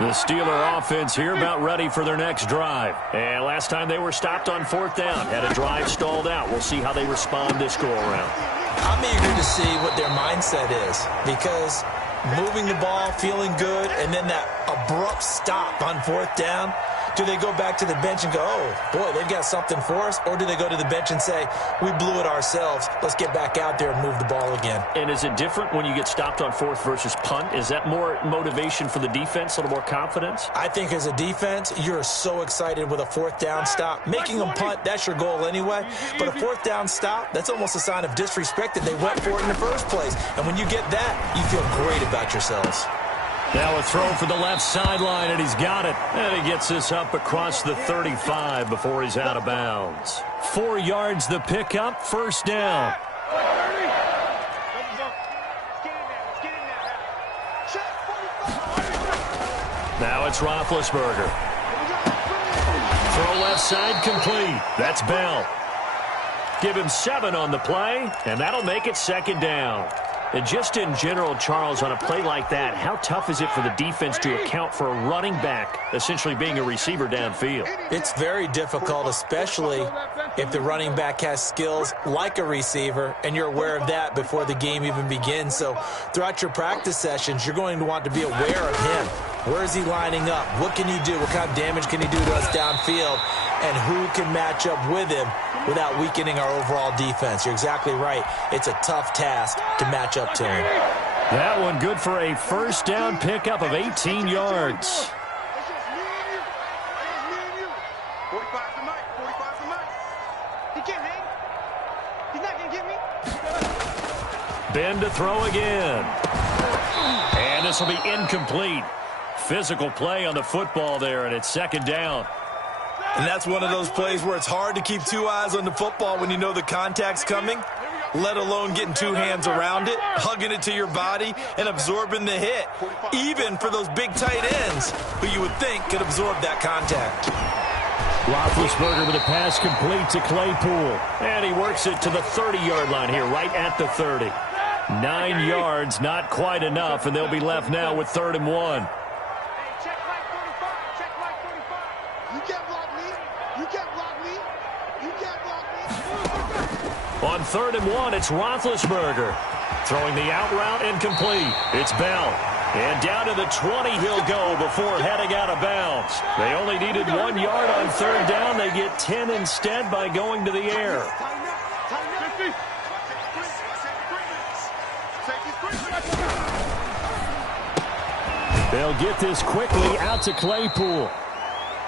The Steeler offense here about ready for their next drive. And last time they were stopped on fourth down, had a drive stalled out. We'll see how they respond this go-around. I'm eager to see what their mindset is, because moving the ball, feeling good, and then that abrupt stop on fourth down, do they go back to the bench and go, oh, boy, they've got something for us? Or do they go to the bench and say, we blew it ourselves, let's get back out there and move the ball again? And is it different when you get stopped on fourth versus punt? Is that more motivation for the defense, a little more confidence? I think as a defense, you're so excited with a fourth down stop. Making them punt, that's your goal anyway. But a fourth down stop, that's almost a sign of disrespect that they went for it in the first place. And when you get that, you feel great about yourselves. Now a throw for the left sideline, and he's got it. And he gets this up across the 35 before he's out of bounds. 4 yards the pickup, first down. Now it's Roethlisberger. Throw left side complete. That's Bell. Give him 7 on the play, and that'll make it second down. And just in general, Charles, on a play like that, how tough is it for the defense to account for a running back essentially being a receiver downfield? It's very difficult, especially if the running back has skills like a receiver, and you're aware of that before the game even begins. So throughout your practice sessions, you're going to want to be aware of him. Where is he lining up? What can you do? What kind of damage can he do to us downfield? And who can match up with him without weakening our overall defense? You're exactly right. It's a tough task to match up to him. That one good for a first down pickup of 18 yards. Ben to throw again. And this will be incomplete. Physical play on the football there, and it's second down. And that's one of those plays where it's hard to keep 2 eyes on the football when you know the contact's coming, let alone getting 2 hands around it, hugging it to your body, and absorbing the hit, even for those big tight ends who you would think could absorb that contact. Roethlisberger with a pass complete to Claypool. And he works it to the 30-yard line here, right at the 30. 9 yards, not quite enough, and they'll be left now with 3rd and 1. On 3rd and 1, it's Roethlisberger. Throwing the out route incomplete. It's Bell. And down to the 20 he'll go before heading out of bounds. They only needed 1 yard on 3rd down. They get 10 instead by going to the air. They'll get this quickly out to Claypool.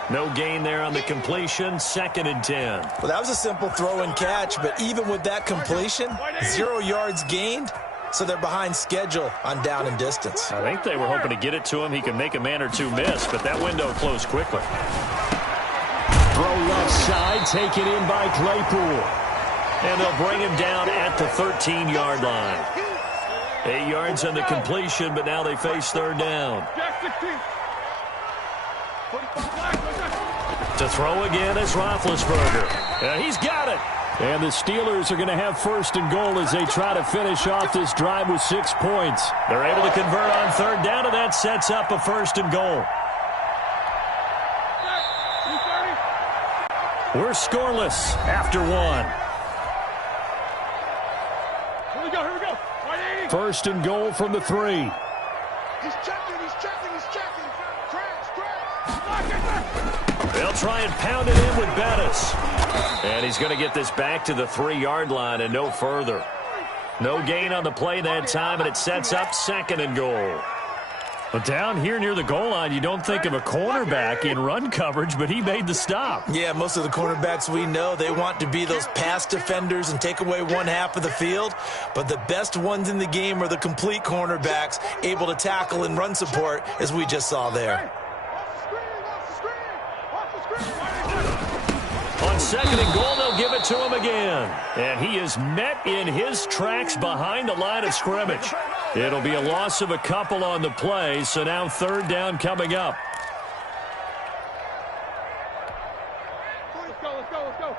No gain there on the completion, 2nd and 10. Well, that was a simple throw and catch, but even with that completion, 0 yards gained, so they're behind schedule on down and distance. I think they were hoping to get it to him. He can make a man or two miss, but that window closed quickly. Throw left side, taken in by Claypool. And they'll bring him down at the 13-yard line. 8 yards on the completion, but now they face 3rd down. To throw again is Roethlisberger. And he's got it. And the Steelers are going to have 1st and goal as they try to finish off this drive with 6 points. They're able to convert on 3rd down, and that sets up a 1st and goal. We're scoreless after 1. Here we go. 1st and goal from the 3. He's checking. They'll try and pound it in with Bettis. And he's going to get this back to the 3-yard line and no further. No gain on the play that time, and it sets up 2nd and goal. But down here near the goal line, you don't think of a cornerback in run coverage, but he made the stop. Yeah, most of the cornerbacks we know, they want to be those pass defenders and take away one half of the field. But the best ones in the game are the complete cornerbacks, able to tackle and run support, as we just saw there. On 2nd and goal, they'll give it to him again. And he is met in his tracks behind the line of scrimmage. It'll be a loss of a couple on the play, so now 3rd down coming up. Let's go.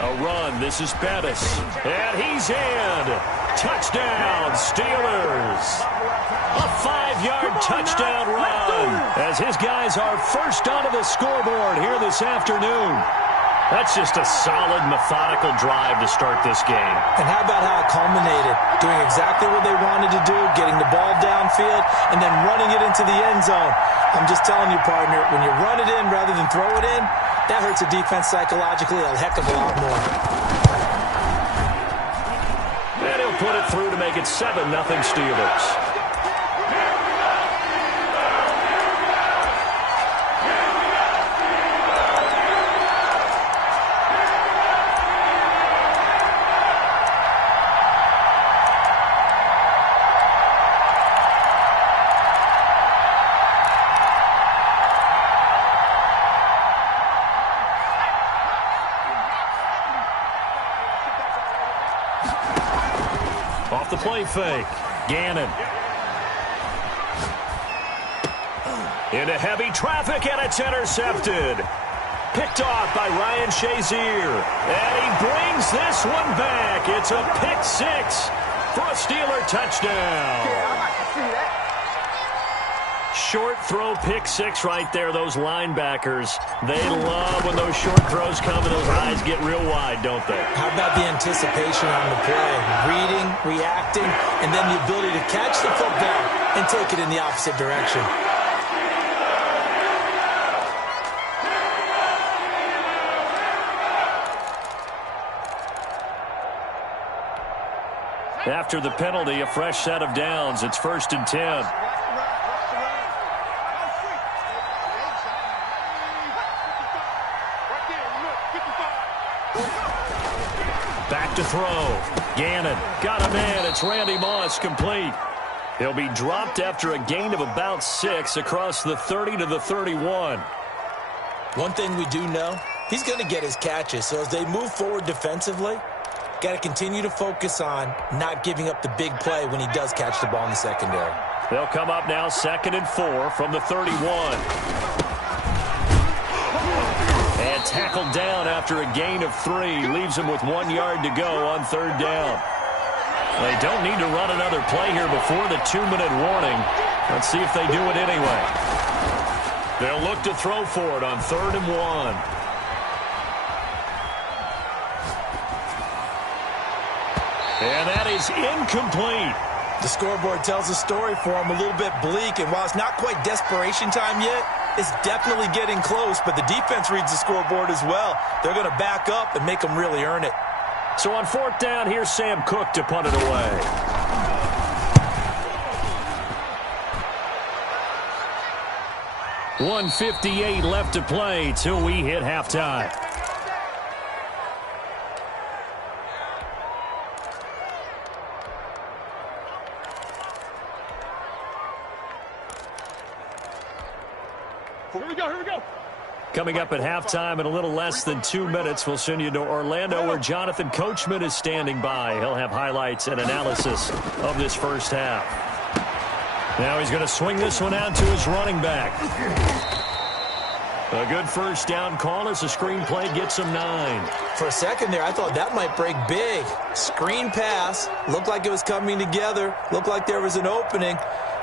A run. This is Bettis. And he's in. Touchdown, Steelers. A 5-yard touchdown run as his guys are first onto the scoreboard here this afternoon. That's just a solid, methodical drive to start this game. And how about how it culminated? Doing exactly what they wanted to do, getting the ball downfield, and then running it into the end zone. I'm just telling you, partner, when you run it in rather than throw it in, that hurts a defense psychologically a heck of a lot more. And he'll put it through to make it 7-0 Steelers. Off the play fake. Gannon. Into heavy traffic, and it's intercepted. Picked off by Ryan Shazier. And he brings this one back. It's a pick six for a Steeler touchdown. Short throw pick six right there. Those linebackers, they love when those short throws come and those eyes get real wide, don't they? How about the anticipation on the play? Reading, reacting, and then the ability to catch the football and take it in the opposite direction. After the penalty, a fresh set of downs. It's 1st and 10. Back to throw. Gannon got a man. It's Randy Moss, complete. He'll be dropped after a gain of about 6 across the 30 to the 31. One thing we do know, he's going to get his catches. So as they move forward defensively, got to continue to focus on not giving up the big play when he does catch the ball in the secondary. They'll come up now 2nd and 4 from the 31. And tackled down after a gain of 3. Leaves him with 1 yard to go on 3rd down. They don't need to run another play here before the 2-minute warning. Let's see if they do it anyway. They'll look to throw for it on 3rd and 1. And that is incomplete. The scoreboard tells a story for him, a little bit bleak, and while it's not quite desperation time yet, it's definitely getting close, but the defense reads the scoreboard as well. They're going to back up and make them really earn it. So on 4th down, here's Sam Cook to punt it away. .158 left to play till we hit halftime. Here we go, here we go. Coming up at halftime in a little less than 2 minutes, we'll send you to Orlando where Jonathan Coachman is standing by. He'll have highlights and analysis of this first half. Now he's going to swing this one out to his running back. A good first down call as the screen play gets him 9. For a second there, I thought that might break big. Screen pass, looked like it was coming together, looked like there was an opening.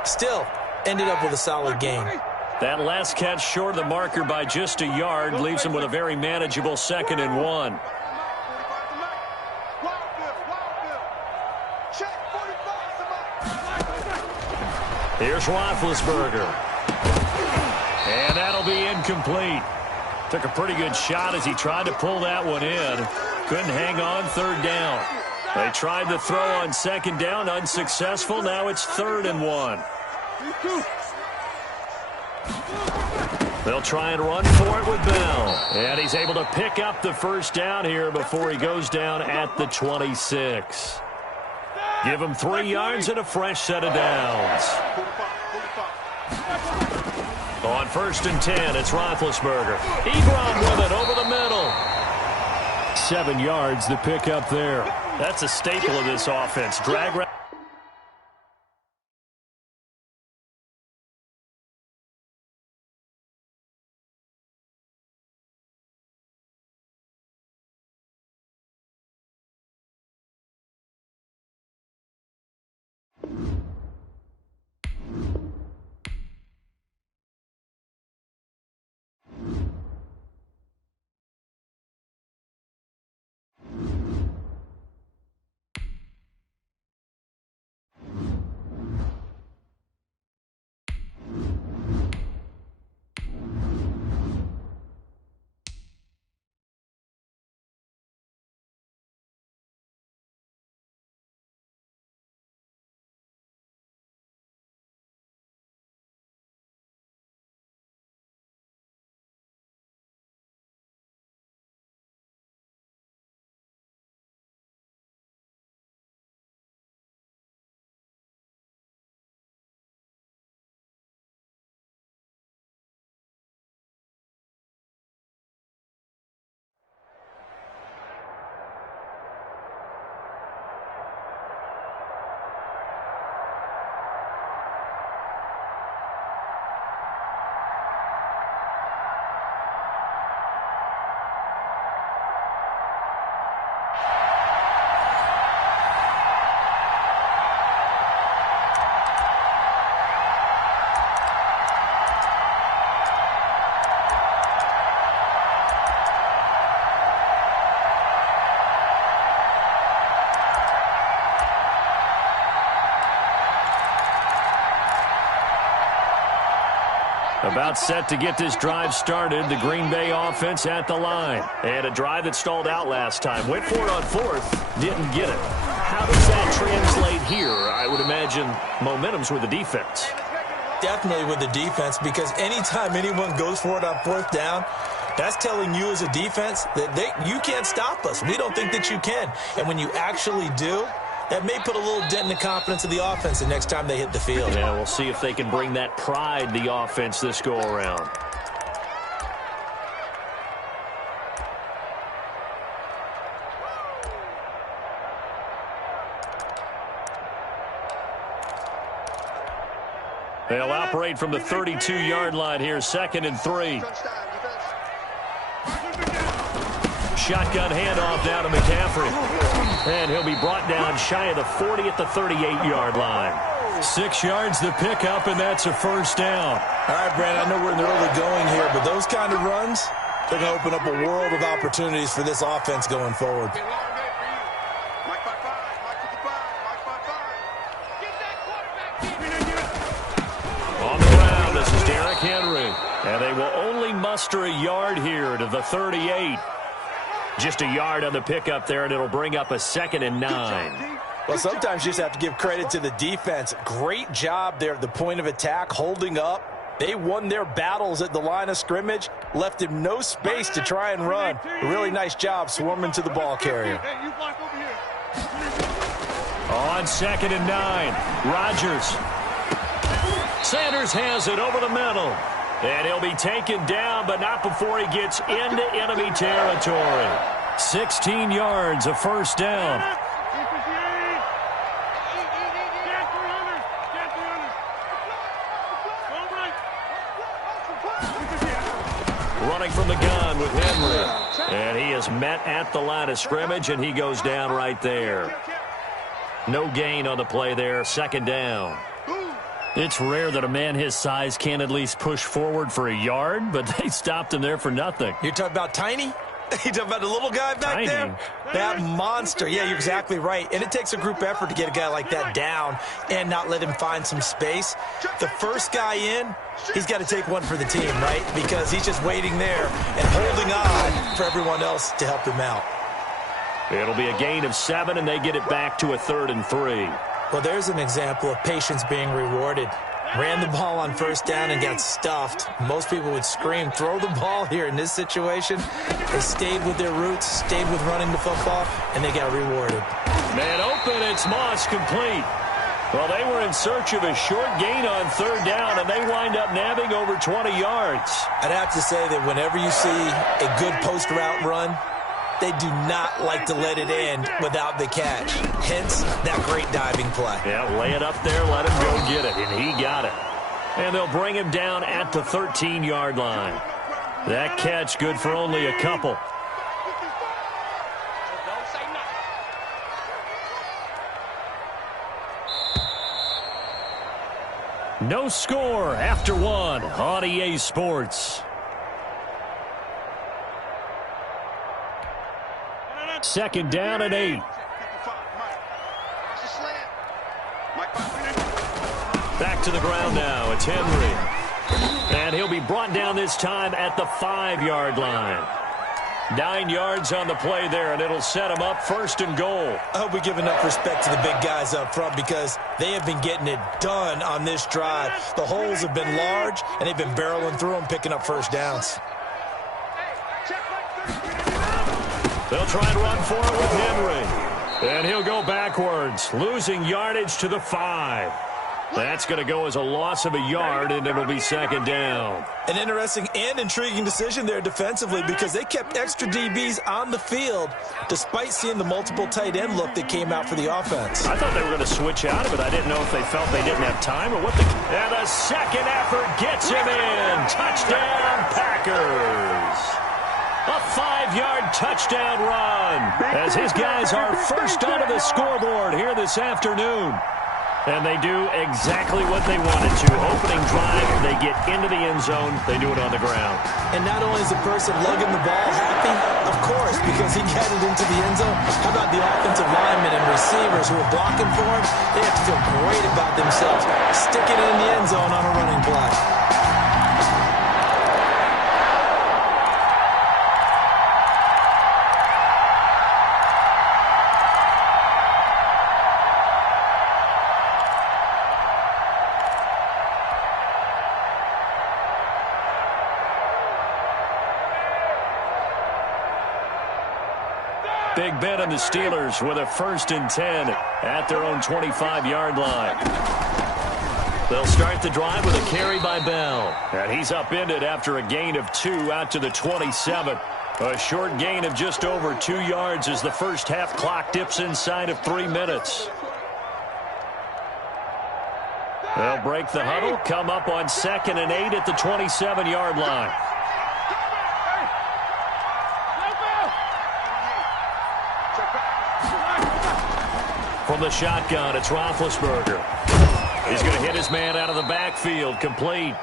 Still, ended up with a solid gain. That last catch short of the marker by just a yard leaves him with a very manageable 2nd and 1. Here's Roethlisberger. And that'll be incomplete. Took a pretty good shot as he tried to pull that one in. Couldn't hang on 3rd down. They tried to throw on 2nd down, unsuccessful. Now it's 3rd and 1. They'll try and run for it with Bell. And he's able to pick up the first down here before he goes down at the 26. Give him 3 yards and a fresh set of downs. On 1st and 10, it's Roethlisberger. Ebron with it over the middle. 7 yards to pick up there. That's a staple of this offense. Drag About set to get this drive started. The Green Bay offense at the line. And a drive that stalled out last time. Went for it on fourth. Didn't get it. How does that translate here? I would imagine momentum's with the defense. Definitely with the defense, because anytime anyone goes for it on fourth down, that's telling you as a defense that you can't stop us. We don't think that you can. And when you actually do, that may put a little dent in the confidence of the offense the next time they hit the field. Yeah, we'll see if they can bring that pride the offense this go-around. They'll operate from the 32-yard line here, 2nd and 3. Shotgun handoff down to McCaffrey. And he'll be brought down shy of the 40 at the 38-yard line. 6 yards the pickup, and that's a first down. All right, Brandon, I know we're in the early going here, but those kind of runs, they're going to open up a world of opportunities for this offense going forward. On the ground, this is Derrick Henry. And they will only muster a yard here to the 38. Just a yard on the pickup there, and it'll bring up a 2nd and 9. Well, sometimes you just have to give credit to the defense. Great job there at the point of attack, holding up. They won their battles at the line of scrimmage, left him no space to try and run. A really nice job swarming to the ball carrier. On 2nd and 9, Rodgers. Sanders has it over the middle. And he'll be taken down, but not before he gets into enemy territory. 16 yards, a first down. Running from the gun with Henry. And he is met at the line of scrimmage, and he goes down right there. No gain on the play there, 2nd down. It's rare that a man his size can't at least push forward for a yard, but they stopped him there for nothing. You're talking about Tiny? You're talking about the little guy back there? That monster. Yeah, you're exactly right. And it takes a group effort to get a guy like that down and not let him find some space. The first guy in, he's got to take one for the team, right? Because he's just waiting there and holding on for everyone else to help him out. It'll be a gain of 7, and they get it back to a 3rd and 3. Well, there's an example of patience being rewarded. Ran the ball on first down and got stuffed. Most people would scream, throw the ball here. In this situation, they stayed with their roots, stayed with running the football, and they got rewarded. Man open, it's Moss complete. Well, they were in search of a short gain on 3rd down, and they wind up nabbing over 20 yards. I'd have to say that whenever you see a good post-route run, they do not like to let it end without the catch. Hence, that great diving play. Yeah, lay it up there, let him go get it, and he got it. And they'll bring him down at the 13-yard line. That catch good for only a couple. No score after 1 on EA Sports. 2nd down and 8. Back to the ground now. It's Henry. And he'll be brought down this time at the 5-yard line. 9 yards on the play there, and it'll set him up 1st and goal. I hope we give enough respect to the big guys up front because they have been getting it done on this drive. The holes have been large, and they've been barreling through them, picking up first downs. They'll try and run for it with Henry. And he'll go backwards, losing yardage to the 5. That's going to go as a loss of a yard, and it'll be 2nd down. An interesting and intriguing decision there defensively because they kept extra DBs on the field despite seeing the multiple tight end look that came out for the offense. I thought they were going to switch out of it. I didn't know if they felt they didn't have time or what. And the second effort gets him in. Touchdown, Packers. A 5-yard touchdown run as his guys are first onto the scoreboard here this afternoon. And they do exactly what they wanted to. Opening drive, they get into the end zone. They do it on the ground. And not only is the person lugging the ball happy, of course, because he got it into the end zone. How about the offensive linemen and receivers who are blocking for him? They have to feel great about themselves, sticking it in the end zone on a running play. Big Ben and the Steelers with a 1st and 10 at their own 25-yard line. They'll start the drive with a carry by Bell. And he's upended after a gain of 2 out to the 27. A short gain of just over 2 yards as the first half clock dips inside of 3 minutes. They'll break the huddle, come up on 2nd and 8 at the 27-yard line. From the shotgun, it's Roethlisberger. He's going to hit his man out of the backfield, complete.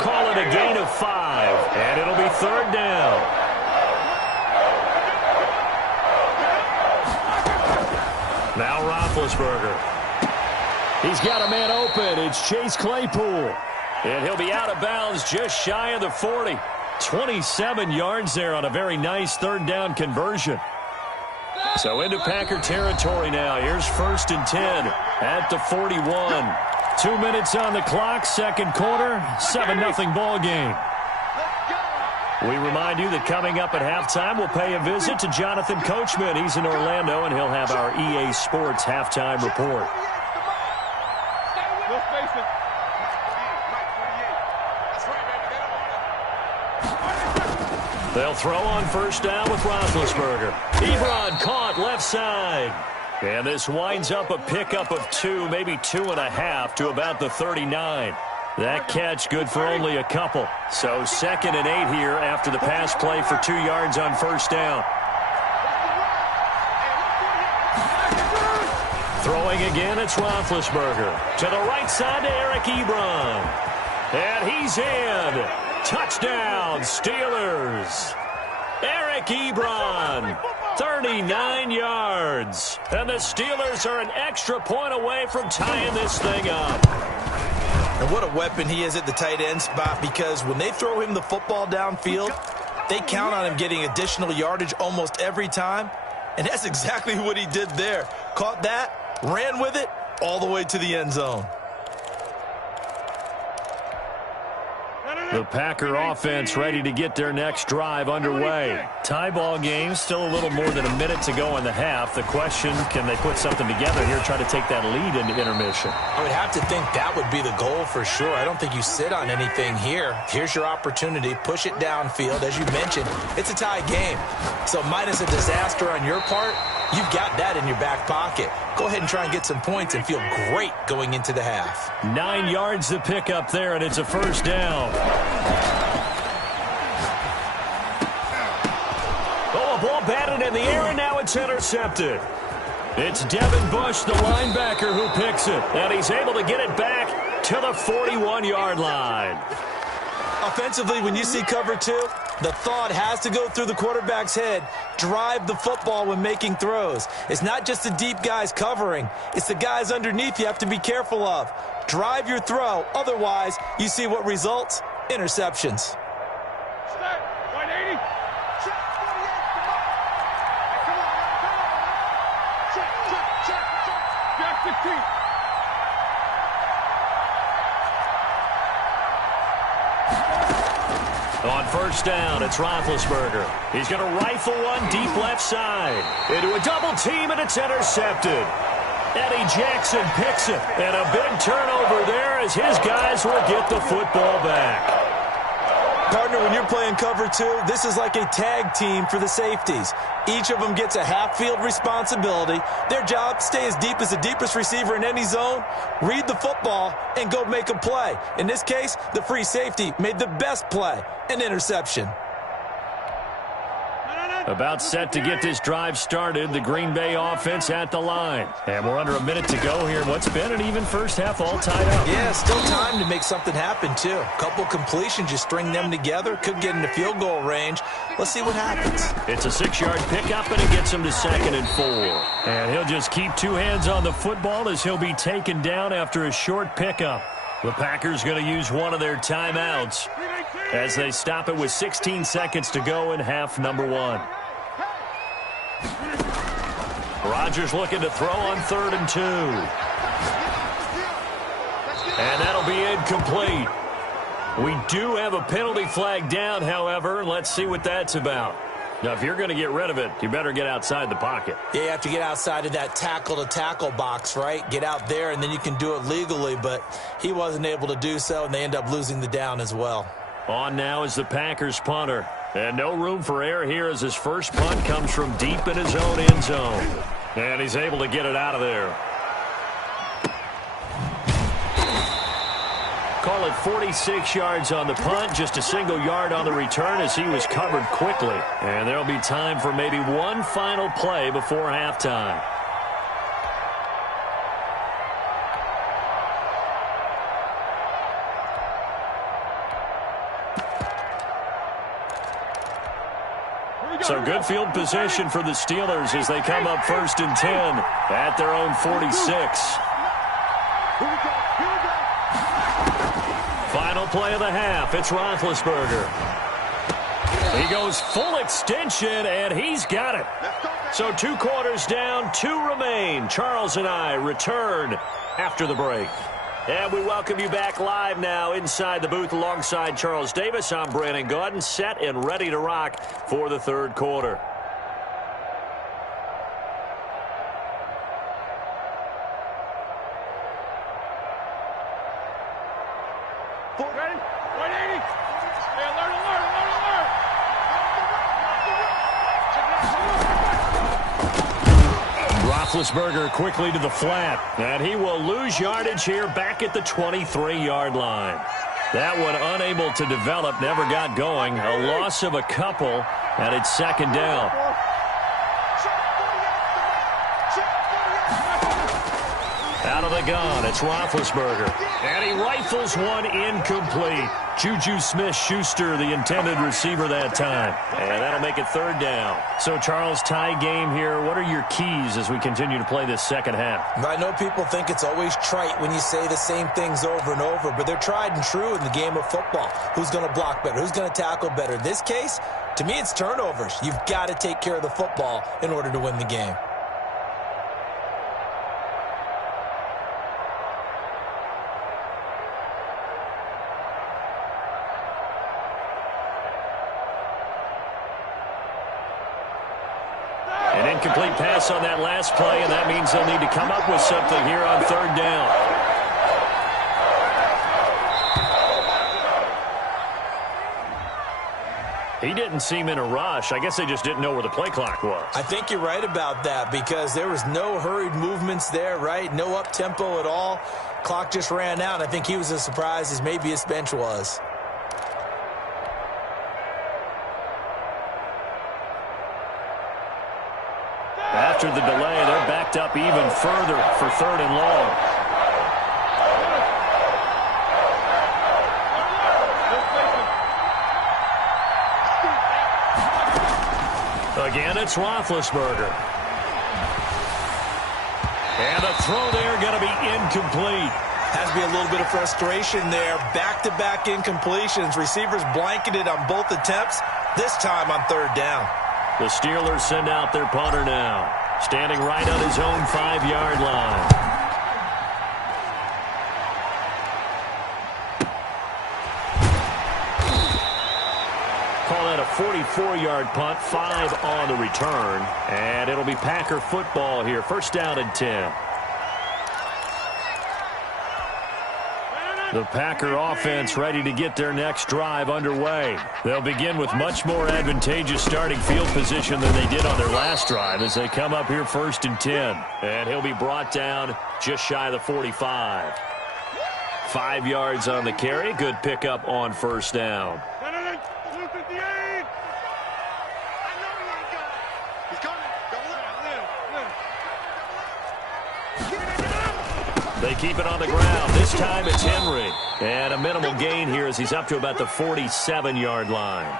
Call it a gain of 5, and it'll be 3rd down. Now Roethlisberger. He's got a man open. It's Chase Claypool. And he'll be out of bounds just shy of the 40. 27 yards there on a very nice 3rd down conversion. So into Packer territory now. Here's 1st and 10 at the 41. 2 minutes on the clock, 2nd quarter, 7-0 ball game. We remind you that coming up at halftime, we'll pay a visit to Jonathan Coachman. He's in Orlando, and he'll have our EA Sports halftime report. They'll throw on 1st down with Roethlisberger. Ebron caught left side. And this winds up a pickup of 2, maybe 2.5 to about the 39. That catch good for only a couple. So 2nd and 8 here after the pass play for 2 yards on 1st down. Throwing again, it's Roethlisberger. To the right side to Eric Ebron. And he's in. Touchdown, Steelers. Eric Ebron, 39 yards. And the Steelers are an extra point away from tying this thing up. And what a weapon he is at the tight end spot, because when they throw him the football downfield, they count on him getting additional yardage almost every time. And that's exactly what he did there. Caught that, ran with it, all the way to the end zone. The Packer offense ready to get their next drive underway. Tie ball game, still a little more than a minute to go in the half. The question, can they put something together here, try to take that lead into intermission? I would have to think that would be the goal for sure. I don't think you sit on anything here. Here's your opportunity. Push it downfield. As you mentioned, it's a tie game. So minus a disaster on your part, you've got that in your back pocket. Go ahead and try and get some points and feel great going into the half. 9 yards to pick up there, and it's a 1st down. Oh, a ball batted in the air, and now it's intercepted. It's Devin Bush, the linebacker, who picks it. And he's able to get it back to the 41-yard line. Offensively, when you see cover 2, the thought has to go through the quarterback's head. Drive the football when making throws. It's not just the deep guys covering. It's the guys underneath you have to be careful of. Drive your throw. Otherwise, you see what results? Interceptions. On 1st down, it's Roethlisberger. He's going to rifle one deep left side. Into a double team, and it's intercepted. Eddie Jackson picks it. And a big turnover there as his guys will get the football back. Partner, when you're playing cover 2, this is like a tag team for the safeties. Each of them gets a half-field responsibility. Their job, stay as deep as the deepest receiver in any zone, read the football, and go make a play. In this case, the free safety made the best play, an interception. About set to get this drive started, the Green Bay offense at the line. And we're under a minute to go here. What's been an even first half, all tied up. Yeah, still time to make something happen, too. Couple completions, you string them together, could get into field goal range. Let's see what happens. It's a 6-yard pickup, and it gets him to 2nd and 4. And he'll just keep 2 hands on the football as he'll be taken down after a short pickup. The Packers going to use one of their timeouts as they stop it with 16 seconds to go in half number 1. Rodgers looking to throw on 3rd and 2. And that'll be incomplete. We do have a penalty flag down, however. Let's see what that's about. Now, if you're going to get rid of it, you better get outside the pocket. Yeah, you have to get outside of that tackle-to-tackle box, right? Get out there, and then you can do it legally, but he wasn't able to do so, and they end up losing the down as well. On now is the Packers punter. And no room for error here as his first punt comes from deep in his own end zone. And he's able to get it out of there. Call it 46 yards on the punt, just a single yard on the return as he was covered quickly. And there'll be time for maybe one final play before halftime. So good field position for the Steelers as they come up 1st and 10 at their own 46. Final play of the half. It's Roethlisberger. He goes full extension, and he's got it. So 2 quarters down, 2 remain. Charles and I return after the break. And we welcome you back live now inside the booth alongside Charles Davis. I'm Brandon Gaudin, set and ready to rock for the 3rd quarter. Ready? 180. Hey, alert. Roethlisberger quickly to the flat, and he will lose yardage here back at the 23-yard line. That one unable to develop, never got going. A loss of a couple, and it's 2nd down. Out of the gun, it's Roethlisberger. And he rifles one incomplete. Juju Smith-Schuster, the intended receiver that time. And that'll make it 3rd down. So, Charles, tie game here. What are your keys as we continue to play this second half? I know people think it's always trite when you say the same things over and over, but they're tried and true in the game of football. Who's going to block better? Who's going to tackle better? In this case, to me, it's turnovers. You've got to take care of the football in order to win the game. An incomplete pass on that last play, and that means they'll need to come up with something here on 3rd down. He didn't seem in a rush. I guess they just didn't know where the play clock was. I think you're right about that because there was no hurried movements there, right? No up-tempo at all. Clock just ran out. I think he was as surprised as maybe his bench was. After the delay, they're backed up even further for 3rd and long. Again, it's Roethlisberger. And a throw there going to be incomplete. Has to be a little bit of frustration there. Back-to-back incompletions. Receivers blanketed on both attempts, this time on 3rd down. The Steelers send out their punter now, standing right on his own 5-yard line. Call that a 44-yard punt, 5 on the return, and it'll be Packer football here. 1st down and 10. The Packer offense ready to get their next drive underway. They'll begin with much more advantageous starting field position than they did on their last drive as they come up here 1st and 10. And he'll be brought down just shy of the 45. 5 yards on the carry. Good pickup on 1st down. They keep it on the ground. This time it's Henry. And a minimal gain here as he's up to about the 47-yard line.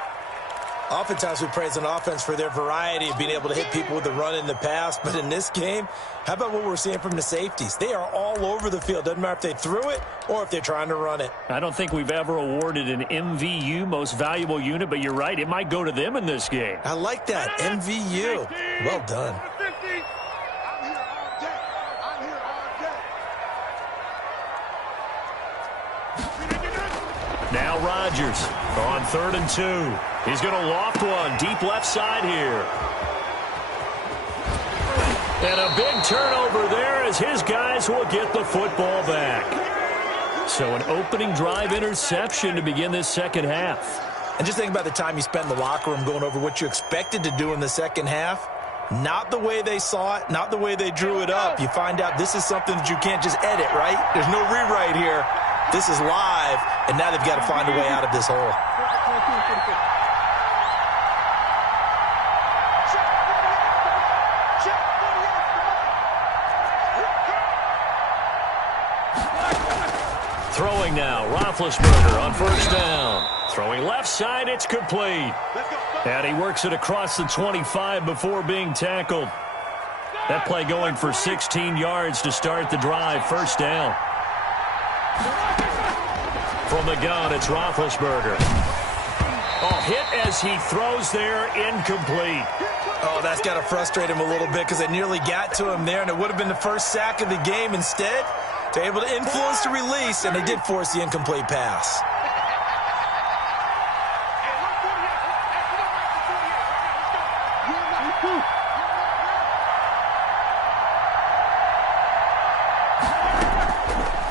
Oftentimes we praise an offense for their variety of being able to hit people with the run in the pass. But in this game, how about what we're seeing from the safeties? They are all over the field. Doesn't matter if they threw it or if they're trying to run it. I don't think we've ever awarded an MVU, most valuable unit, but you're right. It might go to them in this game. I like that. MVU. Well done. Now Rodgers on 3rd and 2. He's going to loft one deep left side here. And a big turnover there as his guys will get the football back. So an opening drive interception to begin this second half. And just think about the time you spent in the locker room going over what you expected to do in the second half. Not the way they saw it, not the way they drew it up. You find out this is something that you can't just edit, right? There's no rewrite here. This is live, and now they've got to find a way out of this hole. Throwing now, Roethlisberger on 1st down. Throwing left side, it's complete. And he works it across the 25 before being tackled. That play going for 16 yards to start the drive, 1st down. From the gun, it's Roethlisberger. Oh, hit as he throws there, incomplete. Oh, that's got to frustrate him a little bit because it nearly got to him there, and it would have been the first sack of the game. Instead, they're able to influence the release, and they did force the incomplete pass.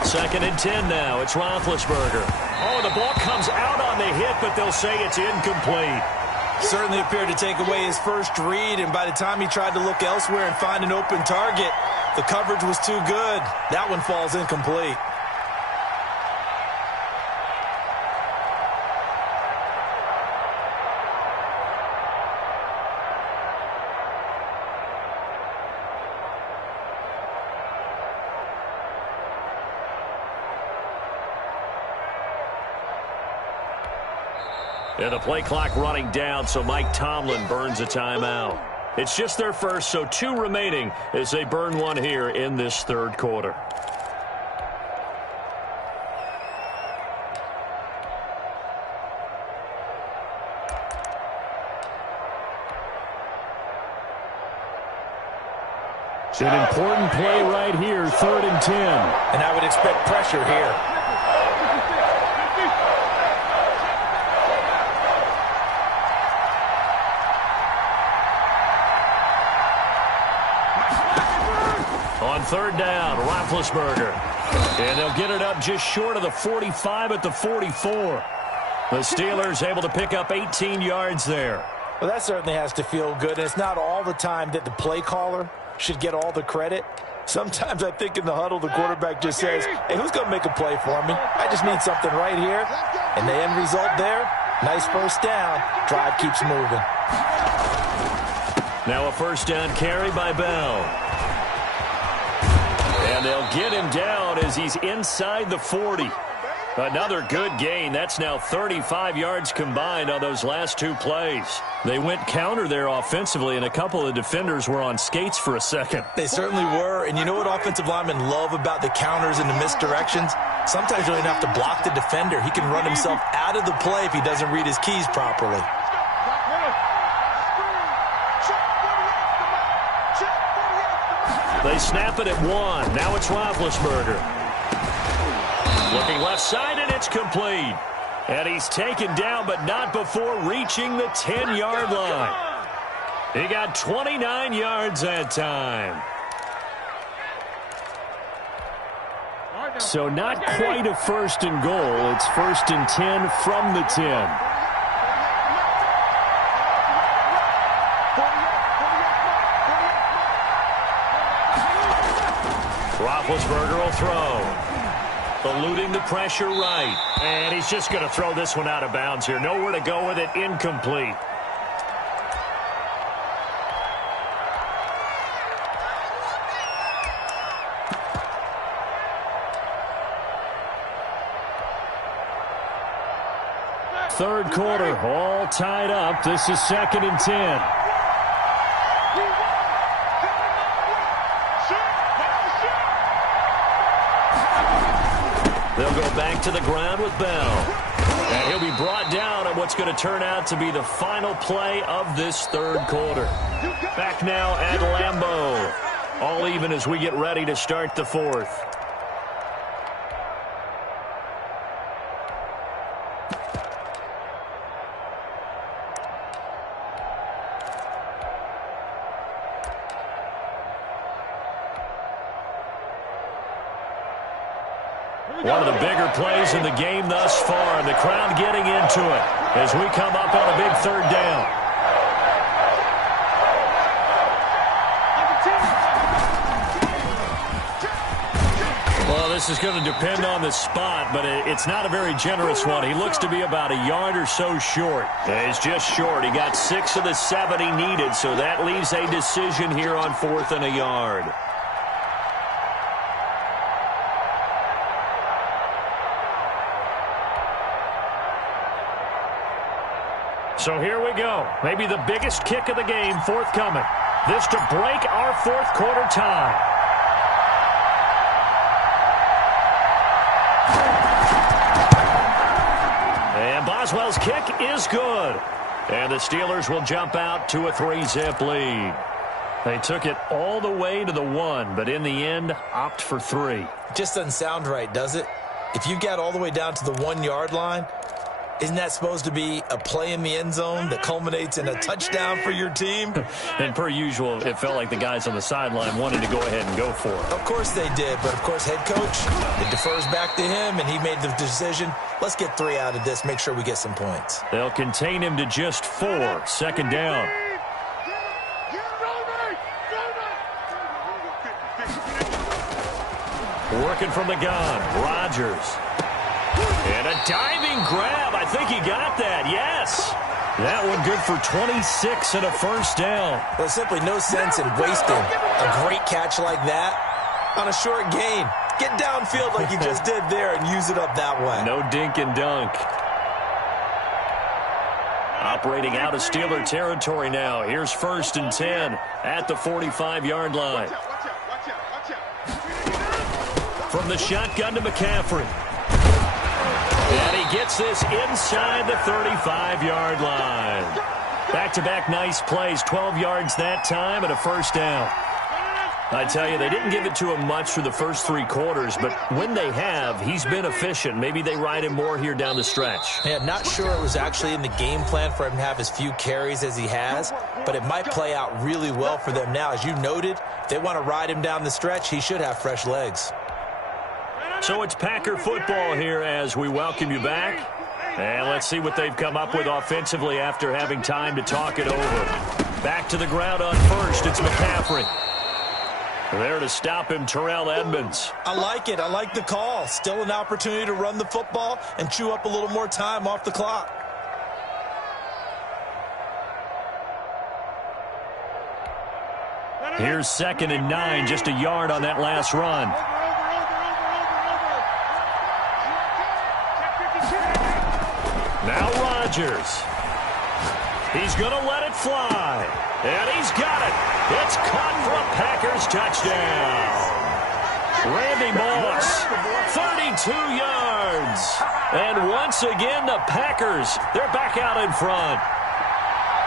Second and 10 now. It's Roethlisberger. Oh, the ball comes out on the hit, but they'll say it's incomplete. Certainly appeared to take away his first read, and by the time he tried to look elsewhere and find an open target, the coverage was too good. That one falls incomplete. And the play clock running down, so Mike Tomlin burns a timeout. It's just their first, so 2 remaining as they burn one here in this 3rd quarter. An important play right here, 3rd and 10. And I would expect pressure here. On 3rd down, Roethlisberger. And they'll get it up just short of the 45 at the 44. The Steelers able to pick up 18 yards there. Well, that certainly has to feel good. And it's not all the time that the play caller should get all the credit. Sometimes I think in the huddle, the quarterback just says, hey, who's going to make a play for me? I just need something right here. And the end result there, nice 1st down. Drive keeps moving. Now a 1st down carry by Bell. And they'll get him down as he's inside the 40. Another good gain. That's now 35 yards combined on those last 2 plays. They went counter there offensively, and a couple of defenders were on skates for a second. They certainly were. And you know what offensive linemen love about the counters and the misdirections? Sometimes you don't even have to block the defender. He can run himself out of the play if he doesn't read his keys properly. They snap it at 1. Now it's Roethlisberger. Looking left side, and it's complete. And he's taken down, but not before reaching the 10-yard line. He got 29 yards that time. So not quite a 1st and goal. It's 1st and 10 from the 10. Roethlisberger will throw. Eluding the pressure right. And he's just going to throw this one out of bounds here. Nowhere to go with it. Incomplete. Third quarter, all tied up. This is 2nd and 10. They'll go back to the ground with Bell. And he'll be brought down on what's going to turn out to be the final play of this 3rd quarter. Back now at Lambeau. All even as we get ready to start the 4th. One of the bigger plays in the game thus far, and the crowd getting into it as we come up on a big third down. Well, this is going to depend on the spot, but it's not a very generous one. He looks to be about a yard or so short. He's just short. He got 6 of the 7 he needed, so that leaves a decision here on 4th and a yard. So here we go. Maybe the biggest kick of the game forthcoming. This to break our 4th quarter tie. And Boswell's kick is good. And the Steelers will jump out to a 3-zip lead. They took it all the way to the 1, but in the end, opt for 3. Just doesn't sound right, does it? If you get all the way down to the 1-yard line, isn't that supposed to be a play in the end zone that culminates in a touchdown for your team? And per usual, it felt like the guys on the sideline wanted to go ahead and go for it. Of course they did, but of course head coach, it defers back to him, and he made the decision, let's get 3 out of this, make sure we get some points. They'll contain him to just 4, 2nd down. Working from the gun, Rodgers. And a diving grab. I think he got that. Yes. That one good for 26 and a 1st down. There's simply no sense in wasting a great catch like that on a short gain. Get downfield like you just did there and use it up that way. No dink and dunk. Operating out of Steeler territory now. Here's 1st and 10 at the 45-yard line. From the shotgun to McCaffrey. And he gets this inside the 35-yard line. Back-to-back nice plays, 12 yards that time and a 1st down. I tell you, they didn't give it to him much for the first 3 quarters, but when they have, he's been efficient. Maybe they ride him more here down the stretch. Yeah, not sure it was actually in the game plan for him to have as few carries as he has, but it might play out really well for them now. As you noted, if they want to ride him down the stretch, he should have fresh legs. So it's Packer football here as we welcome you back. And let's see what they've come up with offensively after having time to talk it over. Back to the ground on 1st. It's McCaffrey. There to stop him, Terrell Edmunds. I like it. I like the call. Still an opportunity to run the football and chew up a little more time off the clock. Here's 2nd and 9, just a yard on that last run. Now Rodgers. He's going to let it fly. And he's got it. It's caught for a Packers touchdown. Randy Moss, 32 yards. And once again, the Packers, they're back out in front.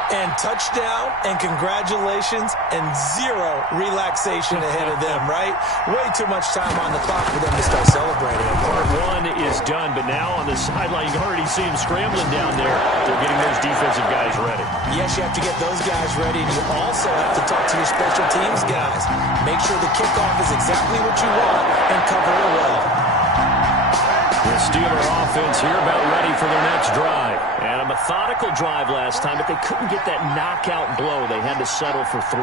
And touchdown, and congratulations, and 0 relaxation ahead of them, right? Way too much time on the clock for them to start celebrating. Part 1 is done, but now on the sideline, you can already see him scrambling down there. They're getting those defensive guys ready. Yes, you have to get those guys ready, and you also have to talk to your special teams guys. Make sure the kickoff is exactly what you want and cover it well. The Steeler offense here about ready for their next drive. And a methodical drive last time, but they couldn't get that knockout blow. They had to settle for 3.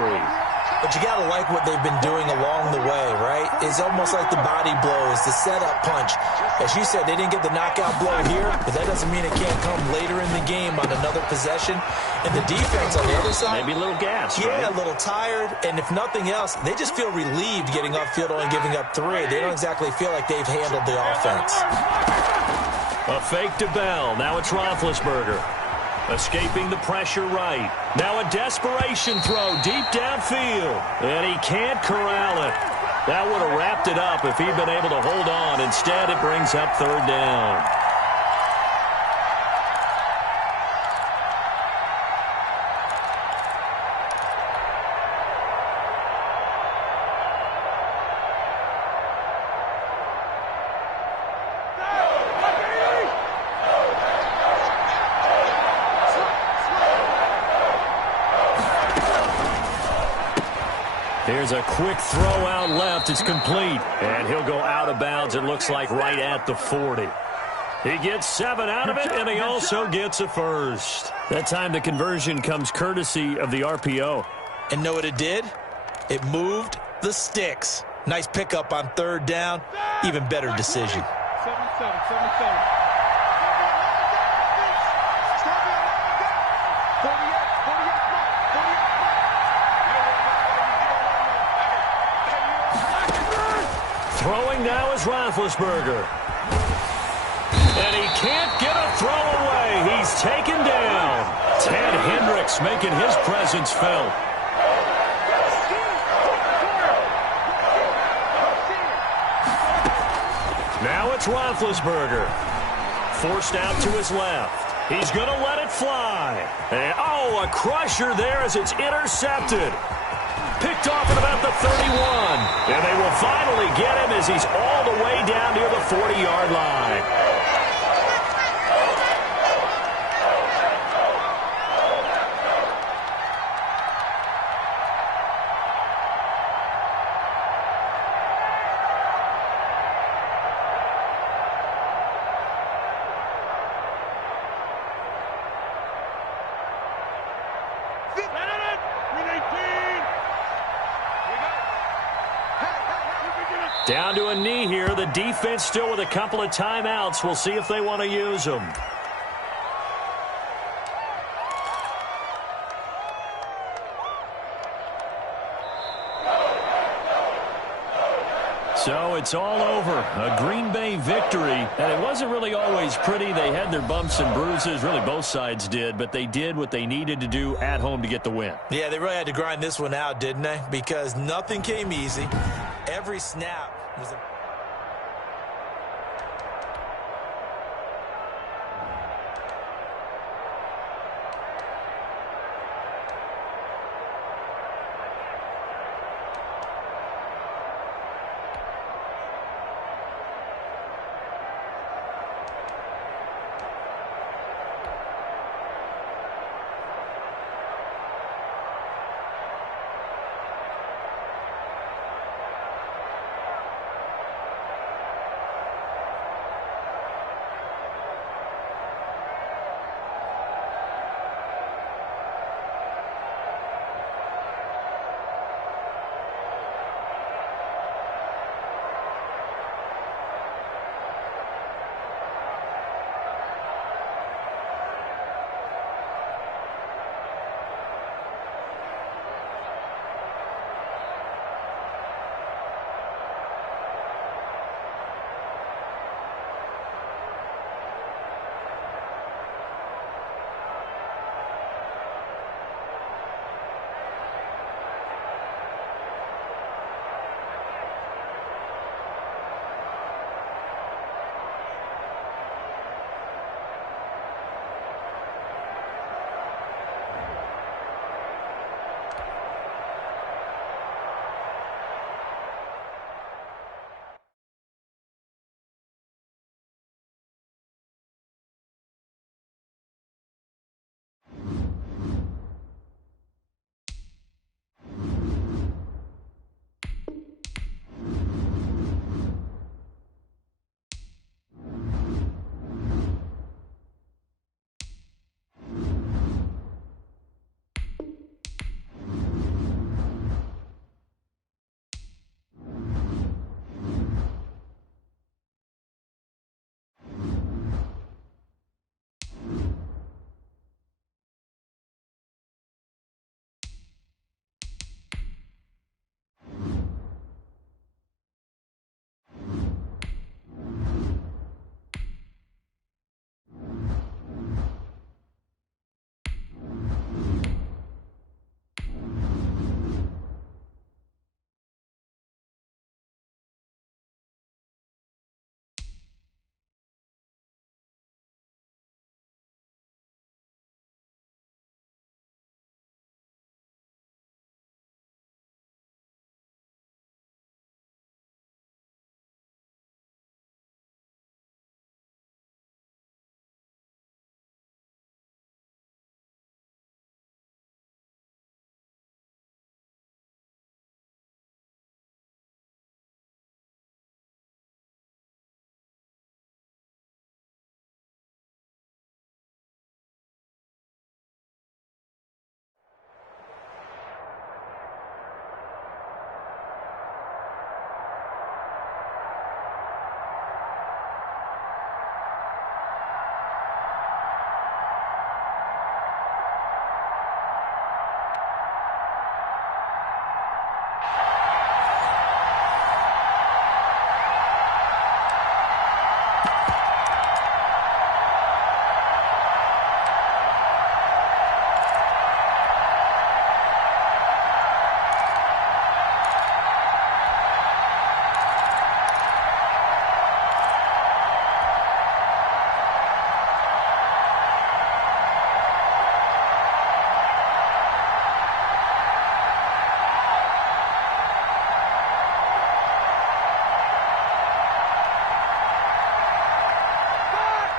But you got to like what they've been doing along the way, right? It's almost like the body blows, the setup punch. As you said, they didn't get the knockout blow here, but that doesn't mean it can't come later in the game on another possession. And the defense on the other side, maybe a little gas, yeah, right? A little tired. And if nothing else, they just feel relieved getting upfield only giving up 3. They don't exactly feel like they've handled the offense. A fake to Bell. Now it's Roethlisberger. Escaping the pressure right. Now a desperation throw deep downfield. And he can't corral it. That would have wrapped it up if he'd been able to hold on. Instead, it brings up 3rd down. There's a quick throw out left. It's complete. And he'll go out of bounds, it looks like, right at the 40. He gets 7 out of it, and he also gets a first. That time the conversion comes courtesy of the RPO. And know what it did? It moved the sticks. Nice pickup on third down. Even better decision. 7-7. Throwing now is Roethlisberger. And he can't get a throw away. He's taken down. Ted Hendricks making his presence felt. Now it's Roethlisberger. Forced out to his left. He's going to let it fly. And, oh, a crusher there as it's intercepted. Picked off at about the 31. And they will finally get him as he's all the way down near the 40-yard line. Down to a knee here. The defense still with a couple of timeouts. We'll see if they want to use them. So it's all over. A Green Bay victory. And it wasn't really always pretty. They had their bumps and bruises. Really, both sides did. But they did what they needed to do at home to get the win. Yeah, they really had to grind this one out, didn't they? Because nothing came easy. Every snap was a...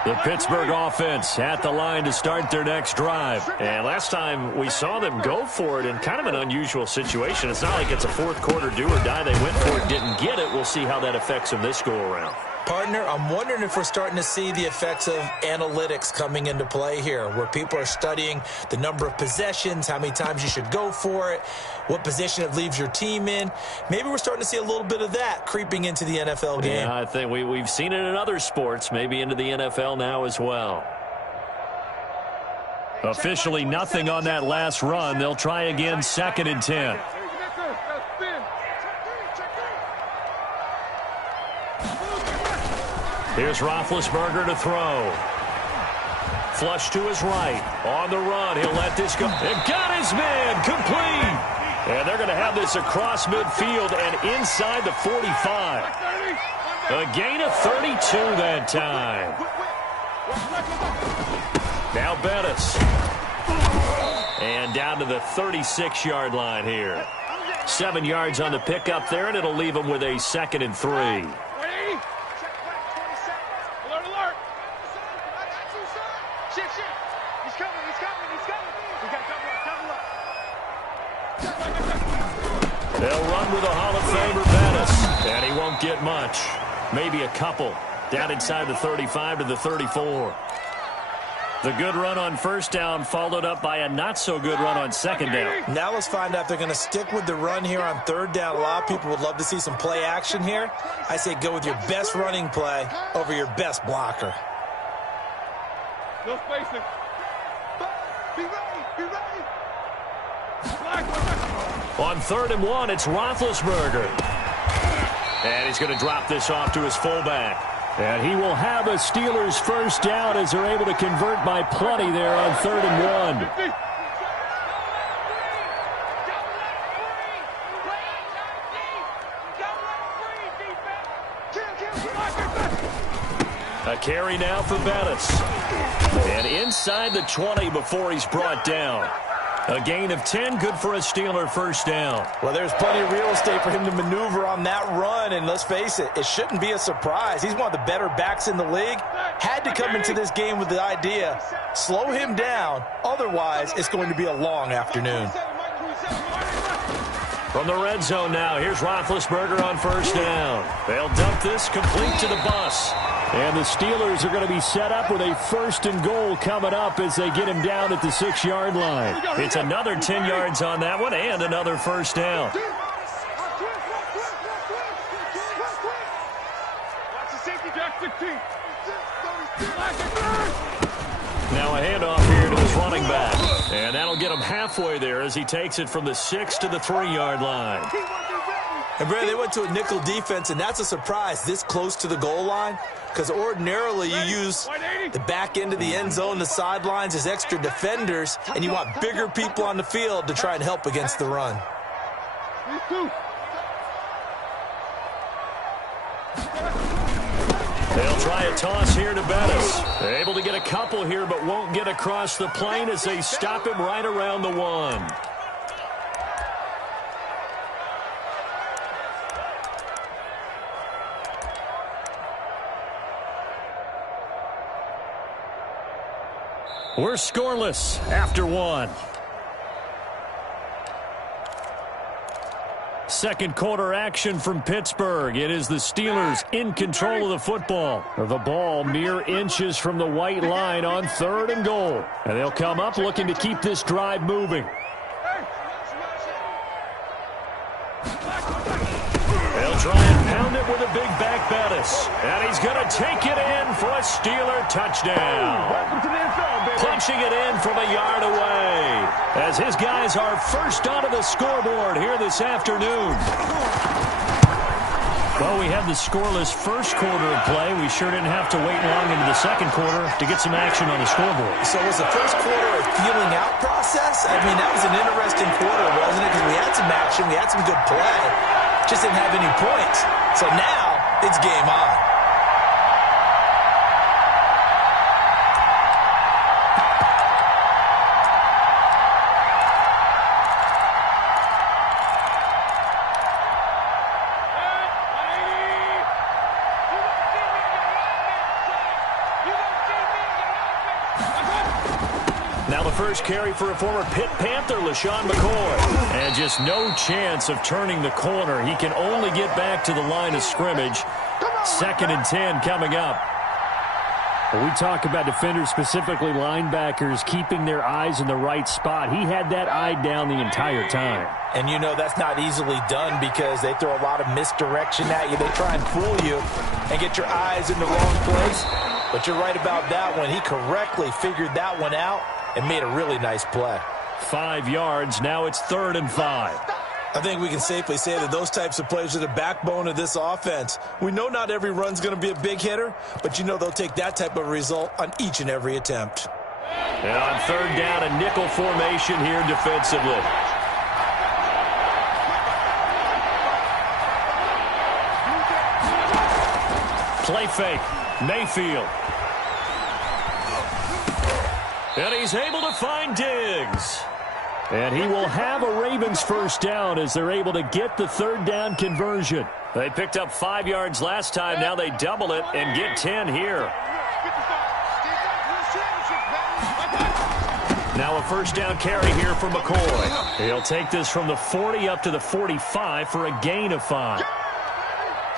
The Pittsburgh offense at the line to start their next drive. And last time we saw them go for it in kind of an unusual situation. It's not like it's a fourth quarter do or die. They went for it, didn't get it. We'll see how that affects them this go-around. Partner, I'm wondering if we're starting to see the effects of analytics coming into play here, where people are studying the number of possessions, how many times you should go for it, what position it leaves your team in. Maybe we're starting to see a little bit of that creeping into the NFL game. Yeah, I think we've seen it in other sports, maybe into the NFL now as well. Officially nothing on that last run. They'll try again, 2nd and 10. Here's Roethlisberger to throw. Flush to his right. On the run. He'll let this go. And got his man. Complete. And they're going to have this across midfield and inside the 45. A gain of 32 that time. Now Bettis. And down to the 36-yard line here. 7 yards on the pickup there, and it'll leave him with a 2nd and 3. They'll run with a Hall of Famer, Bettis, and he won't get much. Maybe a couple. Down inside the 35 to the 34. The good run on first down followed up by a not-so-good run on second down. Now let's find out if they're going to stick with the run here on third down. A lot of people would love to see some play action here. I say go with your best running play over your best blocker. No spacing. Be ready. Be ready. On 3rd and 1, it's Roethlisberger. And he's going to drop this off to his fullback. And he will have a Steelers first down as they're able to convert by plenty there on 3rd and 1. A carry now for Bettis. And inside the 20 before he's brought down. A gain of 10, good for a Steeler first down. Well, there's plenty of real estate for him to maneuver on that run, and let's face it, it shouldn't be a surprise. He's one of the better backs in the league. Had to come into this game with the idea, slow him down, otherwise it's going to be a long afternoon. From the red zone now, here's Roethlisberger on first down. They'll dump this complete to the bus. And the Steelers are going to be set up with a 1st and goal coming up as they get him down at the 6-yard line. It's another 10 yards on that one and another first down. Now a handoff here to his running back. And that'll get him halfway there as he takes it from the 6 to the 3-yard line. And, Brad, they went to a nickel defense, and that's a surprise this close to the goal line, because ordinarily you use the back end of the end zone, the sidelines as extra defenders, and you want bigger people on the field to try and help against the run. They'll try a toss here to Bettis. They're able to get a couple here, but won't get across the plane as they stop him right around the 1. We're scoreless after 1. Second quarter action from Pittsburgh. It is the Steelers in control of the football. The ball mere inches from the white line on 3rd and goal. And they'll come up looking to keep this drive moving. They'll try and pound it with a big back Bettis. And he's going to take it in for a Steeler touchdown. Punching it in from a yard away as his guys are first onto the scoreboard here this afternoon. Well, we had the scoreless first quarter of play. We sure didn't have to wait long into the second quarter to get some action on the scoreboard. So was the first quarter a feeling out process? I mean, that was an interesting quarter, wasn't it? Because we had some action, we had some good play, just didn't have any points. So now it's game on. You don't see the first carry for a former Pitt Panther, LaShawn McCoy. And just no chance of turning the corner. He can only get back to the line of scrimmage. 2nd and 10 coming up. When we talk about defenders, specifically linebackers, keeping their eyes in the right spot, he had that eye down the entire time. And you know that's not easily done because they throw a lot of misdirection at you. They try and fool you and get your eyes in the wrong place. But you're right about that one. He correctly figured that one out and made a really nice play. 5 yards. Now it's 3rd and 5. I think we can safely say that those types of plays are the backbone of this offense. We know not every run's going to be a big hitter, but you know they'll take that type of result on each and every attempt. And on 3rd down, a nickel formation here defensively. Play fake. Mayfield. And he's able to find Diggs. And he will have a Ravens first down as they're able to get the 3rd down conversion. They picked up 5 yards last time. Now they double it and get 10 here. Now a first down carry here for McCoy. He'll take this from the 40 up to the 45 for a gain of 5.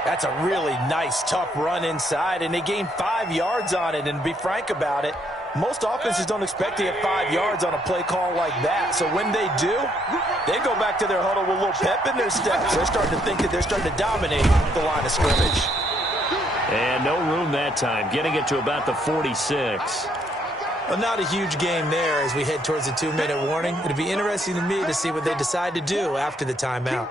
That's a really nice, tough run inside, and they gained 5 yards on it. And to be frank about it, most offenses don't expect to get 5 yards on a play call like that. So when they do, they go back to their huddle with a little pep in their steps. They're starting to think that they're starting to dominate the line of scrimmage. And no room that time, getting it to about the 46. Well, not a huge game there as we head towards the 2-minute warning. It'll be interesting to me to see what they decide to do after the timeout.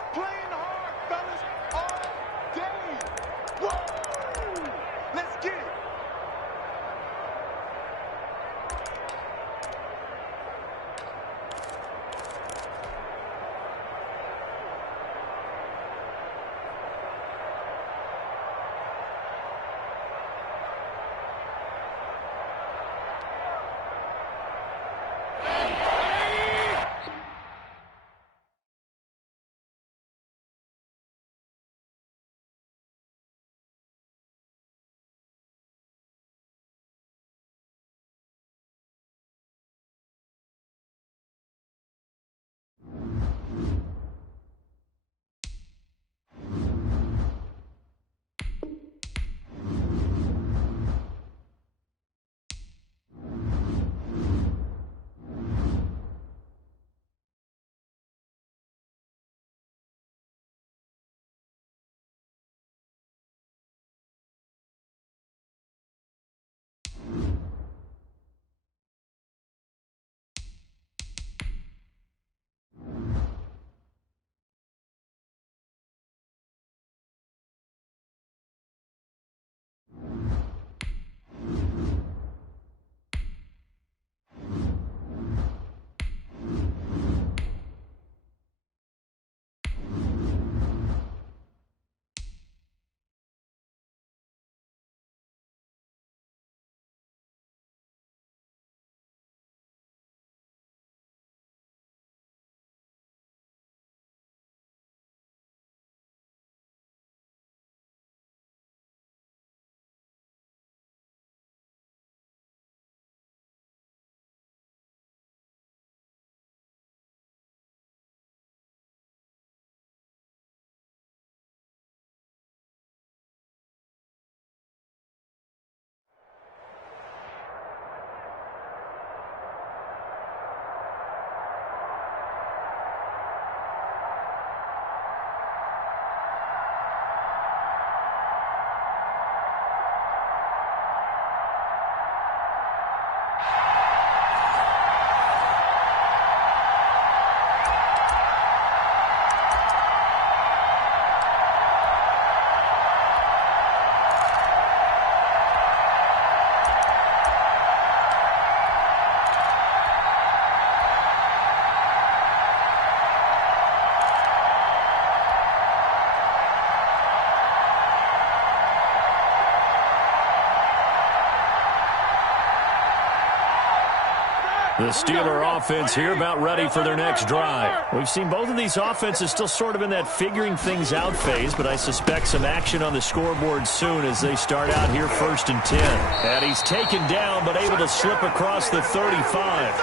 The Steeler offense here about ready for their next drive. We've seen both of these offenses still sort of in that figuring things out phase, but I suspect some action on the scoreboard soon as they start out here 1st and 10. And he's taken down but able to slip across the 35.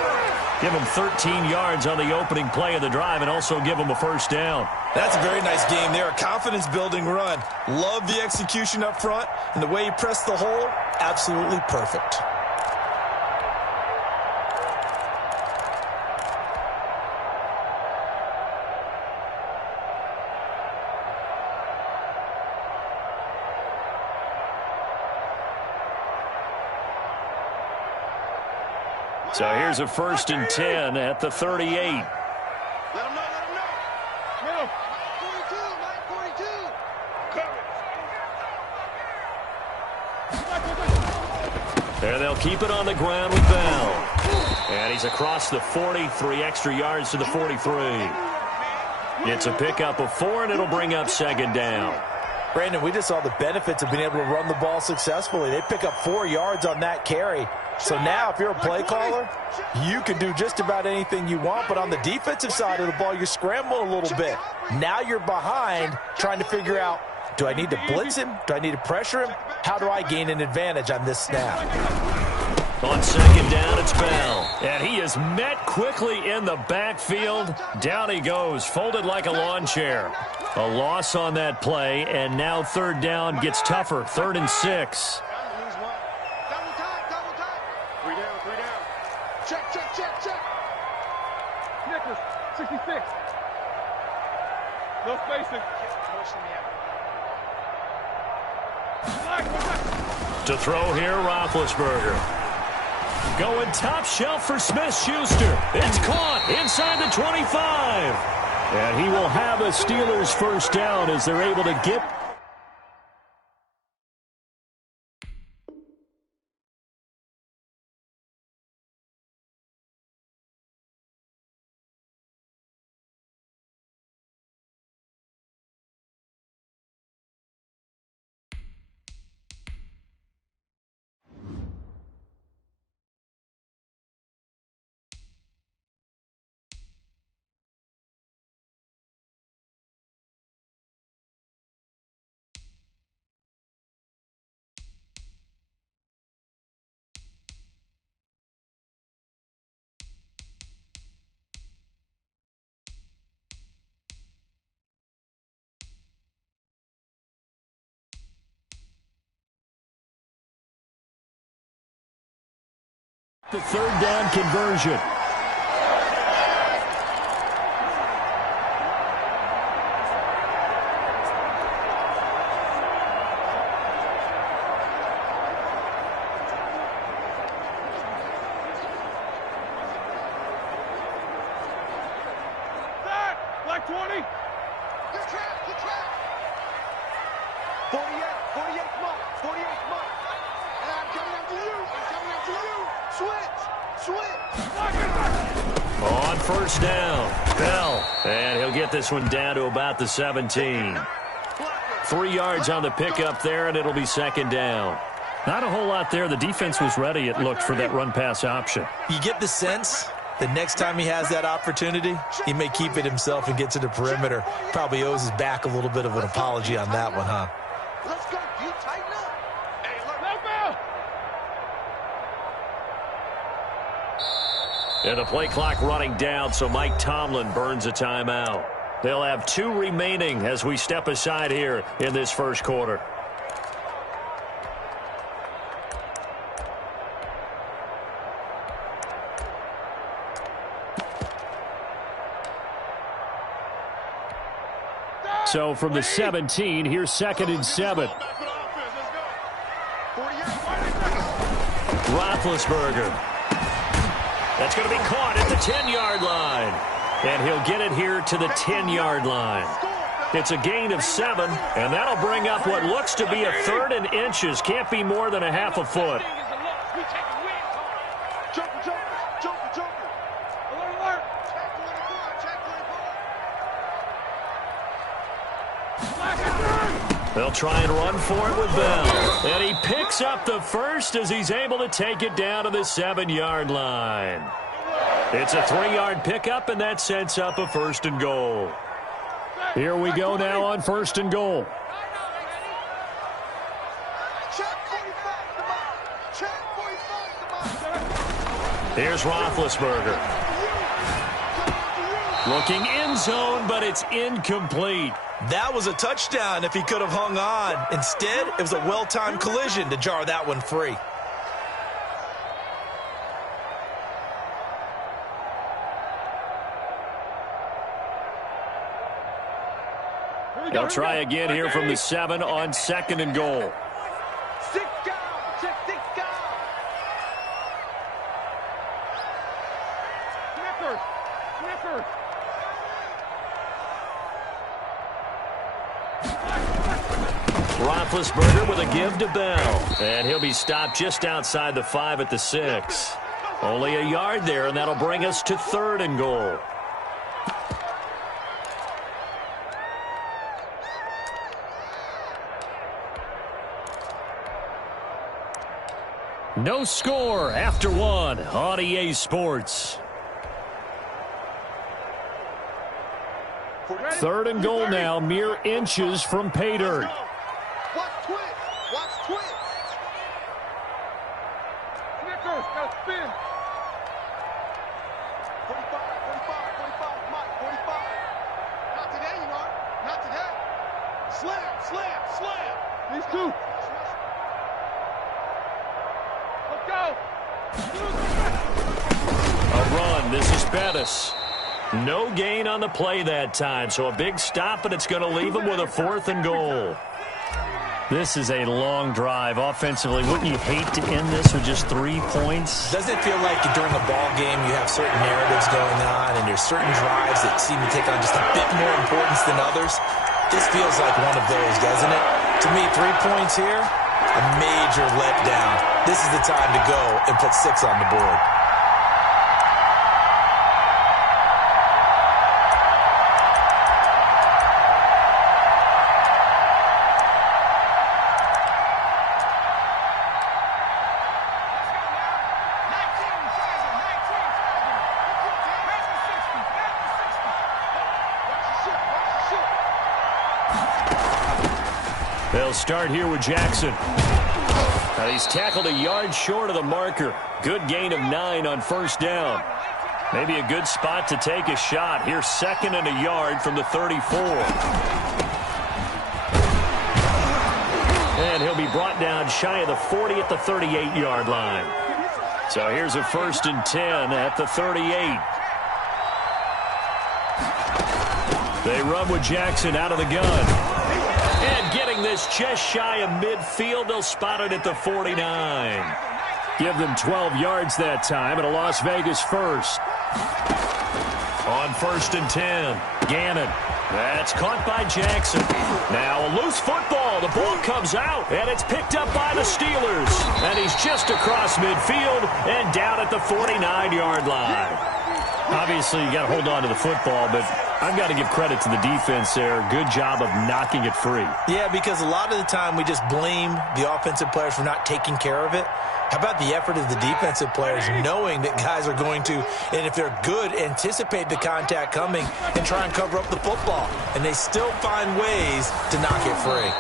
Give him 13 yards on the opening play of the drive and also give him a first down. That's a very nice game there. A confidence-building run. Love the execution up front, and the way he pressed the hole, absolutely perfect. So here's a 1st and 10 at the 38. Let him know, let him know. Middle. 42, Mike, 42. There they'll keep it on the ground with Bell. And he's across the 40, 3 extra yards to the 43. It's a pickup of 4, and it'll bring up 2nd down. Brandon, we just saw the benefits of being able to run the ball successfully. They pick up 4 yards on that carry. So now if you're a play caller, you can do just about anything you want. But on the defensive side of the ball, you scramble a little bit. Now you're behind trying to figure out, do I need to blitz him? Do I need to pressure him? How do I gain an advantage on this snap? On 2nd down, it's Bell. And he is met quickly in the backfield. Down he goes, folded like a lawn chair. A loss on that play, and now 3rd down gets tougher. 3rd and 6. Nicholas, 66. No spacing. To throw here, Roethlisberger. Going top shelf for Smith-Schuster. It's caught inside the 25. And he will have a Steelers first down as they're able to get. The 3rd down conversion. Black 20. Good trap, good trap. 48, 48, come on. 48, come on. And I'm coming up to you. I'm coming up to you. Switch. On 1st down, Bell. And he'll get this one down to about the 17. 3 yards on the pickup there, and it'll be 2nd down. Not a whole lot there. The defense was ready, it looked, for that run-pass option. You get the sense the next time he has that opportunity, he may keep it himself and get to the perimeter. Probably owes his back a little bit of an apology on that one, huh? Let's go. You tighten up. Hey, look. And the play clock running down, so Mike Tomlin burns a timeout. They'll have 2 remaining as we step aside here in this first quarter. So from the 17, here's 2nd and 7. Roethlisberger. That's going to be caught at the 10-yard line. And he'll get it here to the 10-yard line. It's a gain of 7, and that'll bring up what looks to be a 3rd and inches. Can't be more than a half a foot. They'll try and run for it with Bell. And he picks up the first as he's able to take it down to the 7-yard line. It's a 3-yard pickup, and that sets up a 1st and goal. Here we go now on 1st and goal. Here's Roethlisberger. Looking end zone, but it's incomplete. That was a touchdown if he could have hung on. Instead, it was a well-timed collision to jar that one free. They'll try again here from the 7 on 2nd and goal. Roethlisberger with a give to Bell. And he'll be stopped just outside the 5 at the 6. Only a yard there, and that'll bring us to 3rd and goal. No score after 1 on EA Sports. 3rd and goal now, mere inches from pay dirt. Watch twitch. Watch twitch. Snickers, now spin. 45, 45, Mike, 45. Not today, you know. Not today. Slam. These two. Let's go. A run. This is Bettis. No gain on the play that time, so a big stop, and it's going to leave him with a 4th and goal. This is a long drive offensively. Wouldn't you hate to end this with just 3 points? Doesn't it feel like during a ball game you have certain narratives going on and there's certain drives that seem to take on just a bit more importance than others? This feels like one of those, doesn't it? To me, 3 points here, a major letdown. This is the time to go and put 6 on the board. They'll start here with Jackson. Now he's tackled a yard short of the marker. Good gain of 9 on 1st down. Maybe a good spot to take a shot. Here's 2nd and a yard from the 34. And he'll be brought down shy of the 40 at the 38-yard line. So here's a 1st and 10 at the 38. They run with Jackson out of the gun. And getting this just shy of midfield, they'll spot it at the 49. Give them 12 yards that time and a Las Vegas 1st. On 1st and 10, Gannon. That's caught by Jackson. Now a loose football. The ball comes out, and it's picked up by the Steelers. And he's just across midfield and down at the 49-yard line. Obviously, you got to hold on to the football, but I've got to give credit to the defense there. Good job of knocking it free. Yeah, because a lot of the time we just blame the offensive players for not taking care of it. How about the effort of the defensive players knowing that guys are going to, and if they're good, anticipate the contact coming and try and cover up the football. And they still find ways to knock it free.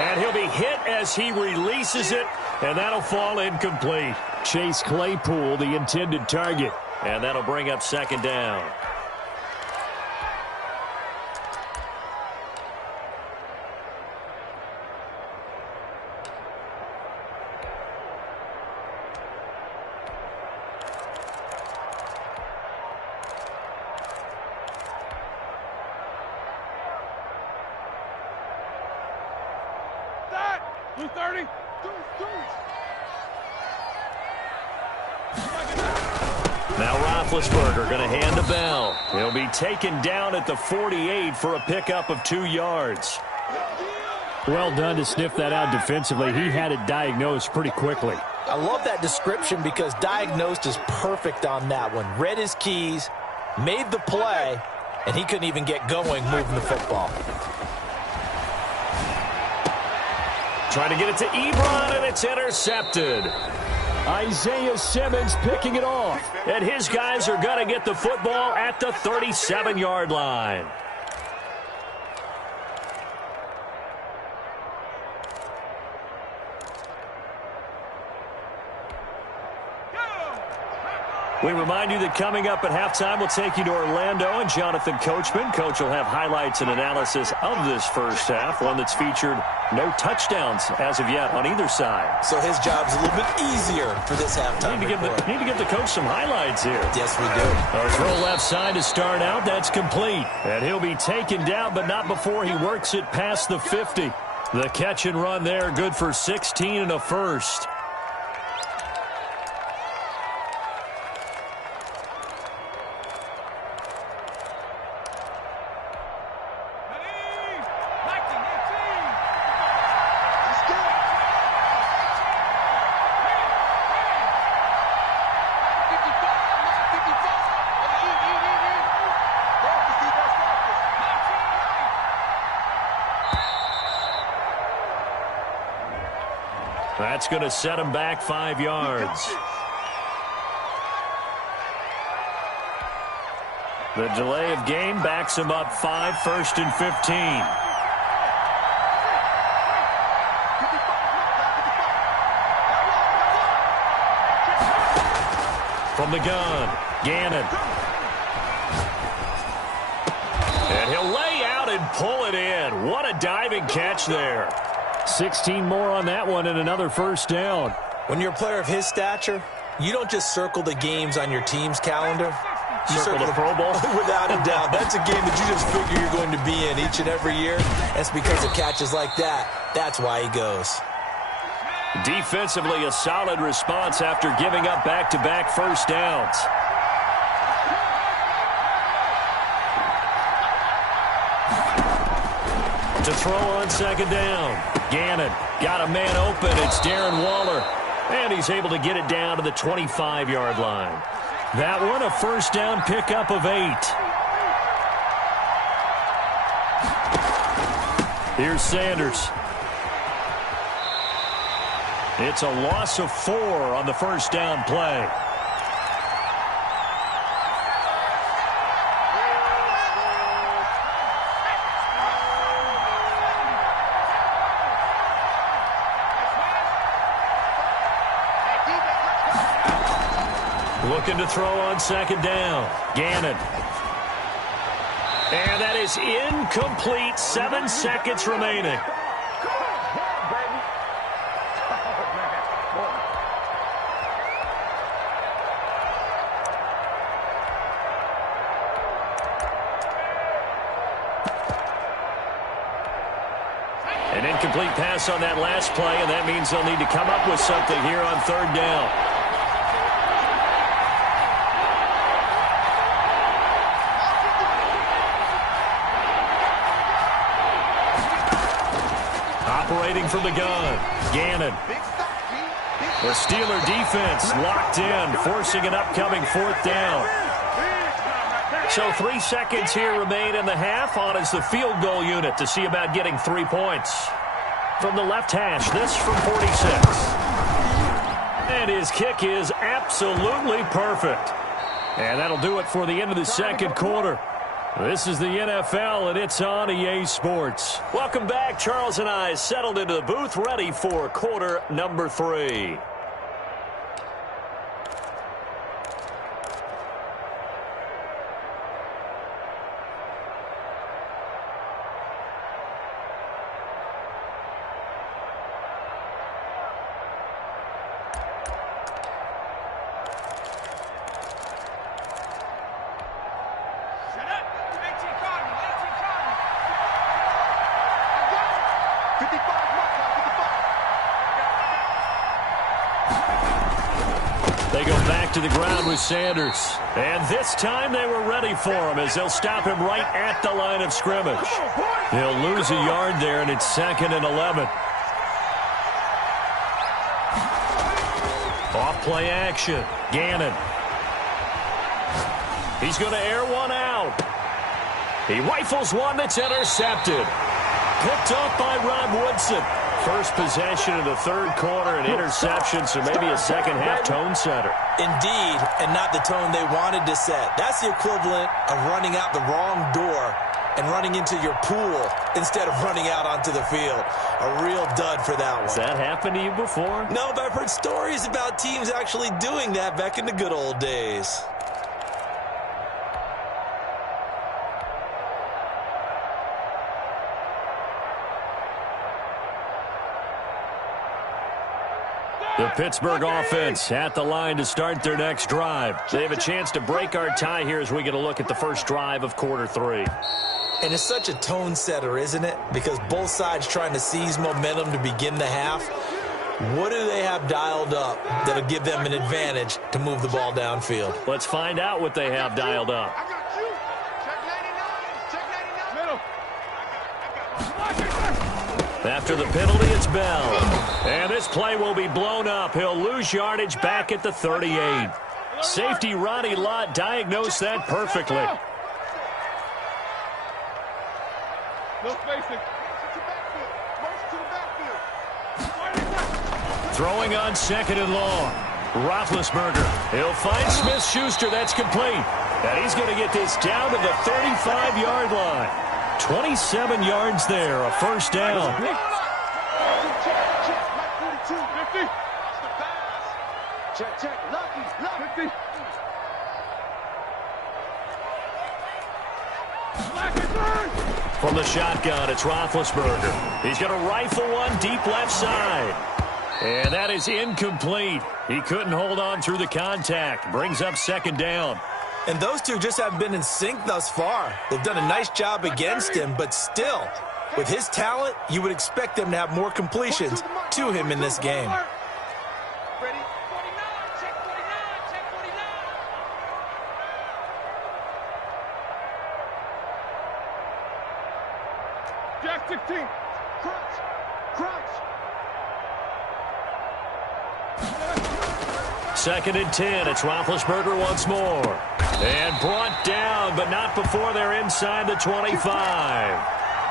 And he'll be hit as he releases it, and that'll fall incomplete. Chase Claypool, the intended target. And that'll bring up 2nd down. Now Roethlisberger going to hand to Bell. He'll be taken down at the 48 for a pickup of 2 yards. Well done to sniff that out defensively. He had it diagnosed pretty quickly. I love that description because diagnosed is perfect on that one. Read his keys, made the play, and he couldn't even get going moving the football. Trying to get it to Ebron, and it's intercepted. Isaiah Simmons picking it off. And his guys are going to get the football at the 37-yard line. We remind you that coming up at halftime, we'll take you to Orlando and Jonathan Coachman. Coach will have highlights and analysis of this first half, one that's featured no touchdowns as of yet on either side. So his job's a little bit easier for this halftime Need to give the coach some highlights here. Yes, we do. A throw left side to start out. That's complete. And he'll be taken down, but not before he works it past the 50. The catch and run there, good for 16 and a first. That's going to set him back 5 yards. The delay of game backs him up 5, 1st and 15. From the gun, Gannon. And he'll lay out and pull it in. What a diving catch there. 16 more on that one and another first down. When you're a player of his stature, you don't just circle the games on your team's calendar. You circle the Pro Bowl? Without a doubt. That's a game that you just figure you're going to be in each and every year. It's because of catches like that. That's why he goes. Defensively, a solid response after giving up back-to-back first downs. To throw on second down. Gannon got a man open. It's Darren Waller. And he's able to get it down to the 25-yard line. That one, a first down pickup of 8. Here's Sanders. It's a loss of 4 on the first down play. Looking to throw on second down. Gannon. And that is incomplete. 7 seconds remaining. An incomplete pass on that last play, and that means they'll need to come up with something here on third down. Operating from the gun, Gannon. The Steeler defense locked in, forcing an upcoming fourth down. So 3 seconds here remain in the half. On is the field goal unit to see about getting 3 points. From the left hash, this from 46. And his kick is absolutely perfect. And that'll do it for the end of the second quarter. This is the NFL, and it's on EA Sports. Welcome back. Charles and I settled into the booth, ready for quarter number 3. They go back to the ground with Sanders. And this time they were ready for him as they'll stop him right at the line of scrimmage. He'll lose a yard there, and it's 2nd and 11. Off play action. Gannon. He's going to air one out. He rifles one that's intercepted. Picked off by Rod Woodson. First possession of the third quarter, an interception, so maybe a second-half tone setter. Indeed, and not the tone they wanted to set. That's the equivalent of running out the wrong door and running into your pool instead of running out onto the field. A real dud for that one. Has that happened to you before? No, but I've heard stories about teams actually doing that back in the good old days. The Pittsburgh offense at the line to start their next drive. They have a chance to break our tie here as we get a look at the first drive of quarter 3. And it's such a tone setter, isn't it? Because both sides trying to seize momentum to begin the half. What do they have dialed up that'll give them an advantage to move the ball downfield? Let's find out what they have dialed up. I got you. Check 99. Check 99. Middle. After the penalty, it's Bell. And this play will be blown up. He'll lose yardage back at the 38. Safety Ronnie Lott diagnosed that perfectly. No spacing. Throwing on 2nd and long. Roethlisberger. He'll find Smith-Schuster. That's complete. And he's going to get this down to the 35-yard line. 27 yards there, a first down. Check. Lucky. From the shotgun, it's Roethlisberger. He's going to rifle one deep left side. And that is incomplete. He couldn't hold on through the contact. Brings up 2nd down. And those two just haven't been in sync thus far. They've done a nice job against him, but still, with his talent, you would expect them to have more completions to him in this game. Ready? 49. Check 49. Jack 16. Crunch. 2nd and 10. It's Roethlisberger once more. And brought down, but not before they're inside the 25.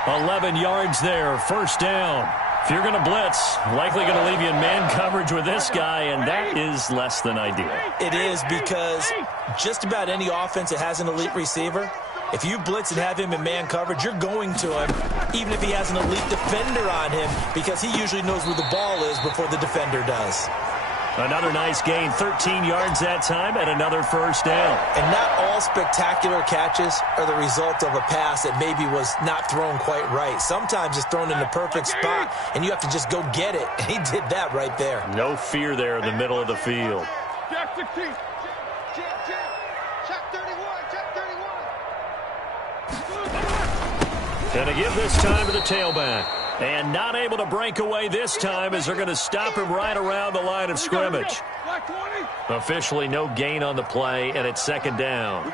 11 yards there, first down. If you're going to blitz, likely going to leave you in man coverage with this guy, and that is less than ideal. It is, because just about any offense that has an elite receiver, if you blitz and have him in man coverage, you're going to him, even if he has an elite defender on him, because he usually knows where the ball is before the defender does. Another nice gain, 13 yards that time, and another first down. And not all spectacular catches are the result of a pass that maybe was not thrown quite right. Sometimes it's thrown in the perfect spot, and you have to just go get it. And he did that right there. No fear there in the middle of the field. Jack 16. Check 31. And to give this time to the tailback. And not able to break away this time as they're going to stop him right around the line of scrimmage. Officially no gain on the play, and it's 2nd down.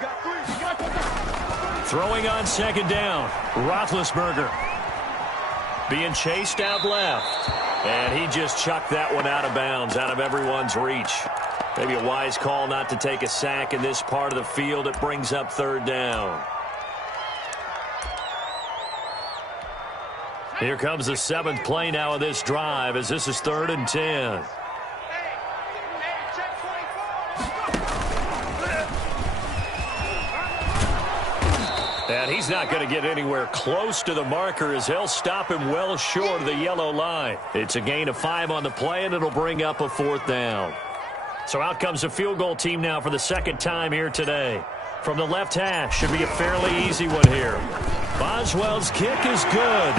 Throwing on 2nd down, Roethlisberger. Being chased out left. And he just chucked that one out of bounds, out of everyone's reach. Maybe a wise call not to take a sack in this part of the field. It brings up 3rd down. Here comes the 7th play now of this drive as this is 3rd and 10. And he's not going to get anywhere close to the marker as he'll stop him well short of the yellow line. It's a gain of 5 on the play, and it'll bring up a 4th down. So out comes the field goal team now for the 2nd time here today. From the left hash, should be a fairly easy one here. Boswell's kick is good.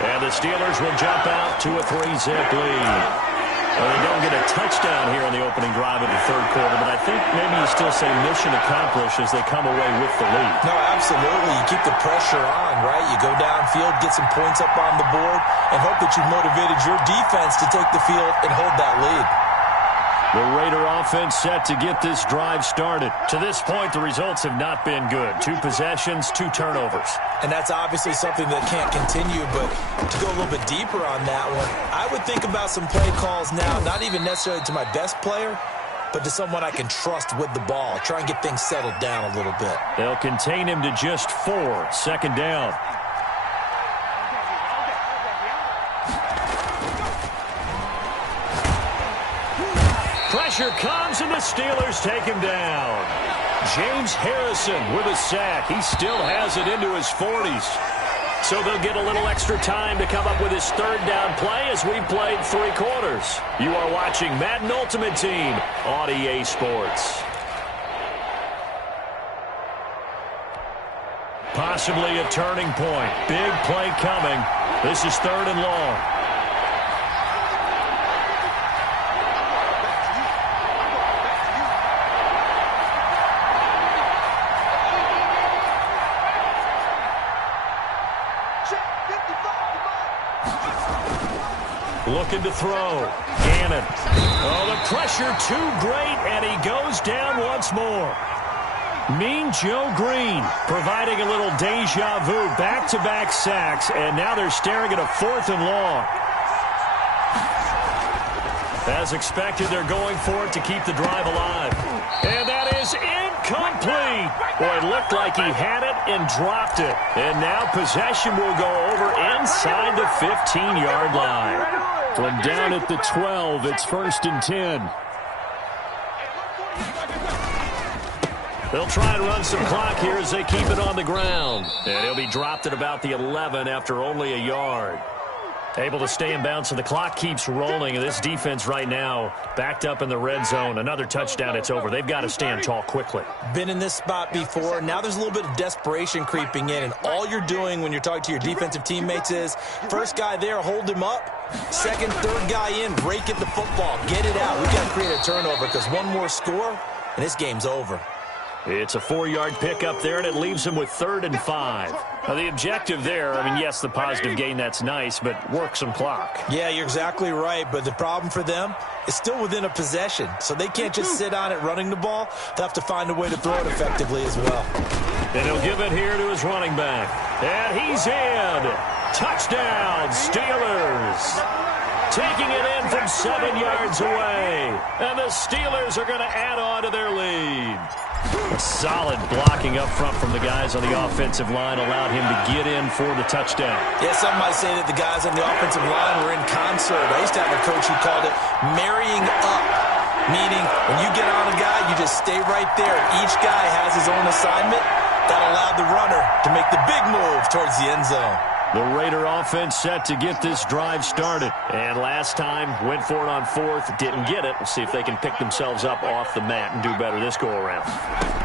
And the Steelers will jump out to a 3-zip lead. Well, they don't get a touchdown here on the opening drive of the 3rd quarter, but I think maybe you still say mission accomplished as they come away with the lead. No, absolutely. You keep the pressure on, right? You go downfield, get some points up on the board, and hope that you've motivated your defense to take the field and hold that lead. The Raider offense set to get this drive started. To this point, the results have not been good. 2 possessions, 2 turnovers. And that's obviously something that can't continue, but to go a little bit deeper on that one, I would think about some play calls now, not even necessarily to my best player, but to someone I can trust with the ball. Try and get things settled down a little bit. They'll contain him to just 4, 2nd down. Pressure comes, and the Steelers take him down. James Harrison with a sack. He still has it into his 40s. So they'll get a little extra time to come up with his third down play as we've played 3 quarters. You are watching Madden Ultimate Team on EA Sports. Possibly a turning point. Big play coming. This is 3rd and long. Looking to throw. Gannon. Oh, the pressure too great, and he goes down once more. Mean Joe Green providing a little deja vu. Back-to-back sacks, and now they're staring at a 4th and long. As expected, they're going for it to keep the drive alive. And that is incomplete. Boy, it looked like he had it and dropped it. And now possession will go over inside the 15-yard line. From down at the 12, it's 1st and 10. They'll try and run some clock here as they keep it on the ground. And he'll be dropped at about the 11 after only a yard. Able to stay in bounds, so the clock keeps rolling. And this defense right now backed up in the red zone. Another touchdown, it's over. They've got to stand tall quickly. Been in this spot before. Now there's a little bit of desperation creeping in. And all you're doing when you're talking to your defensive teammates is, first guy there, hold him up. Second, third guy in, rake at the football. Get it out. We've got to create a turnover because one more score, and this game's over. It's a 4-yard pickup there, and it leaves them with 3rd and 5. Now, the objective there, I mean, yes, the positive gain, that's nice, but work some clock. Yeah, you're exactly right, but the problem for them is still within a possession, so they can't just sit on it running the ball. They'll have to find a way to throw it effectively as well. And he'll give it here to his running back. And he's in. Touchdown, Steelers. Taking it in from 7 yards away. And the Steelers are going to add on to their lead. A solid blocking up front from the guys on the offensive line allowed him to get in for the touchdown. Yeah, some might say that the guys on the offensive line were in concert. I used to have a coach who called it marrying up, meaning when you get on a guy, you just stay right there. Each guy has his own assignment. That allowed the runner to make the big move towards the end zone. The Raider offense set to get this drive started. And last time, went for it on 4th, didn't get it. We'll see if they can pick themselves up off the mat and do better this go-around.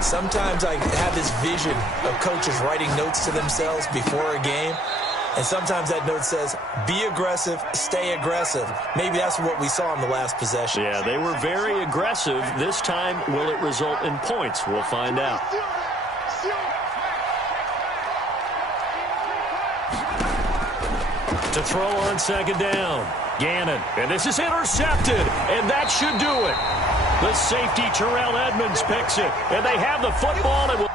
Sometimes I have this vision of coaches writing notes to themselves before a game. And sometimes that note says, be aggressive, stay aggressive. Maybe that's what we saw in the last possession. Yeah, they were very aggressive. This time, will it result in points? We'll find out. To throw on 2nd down. Gannon. And this is intercepted. And that should do it. The safety, Terrell Edmonds, picks it. And they have the football. And will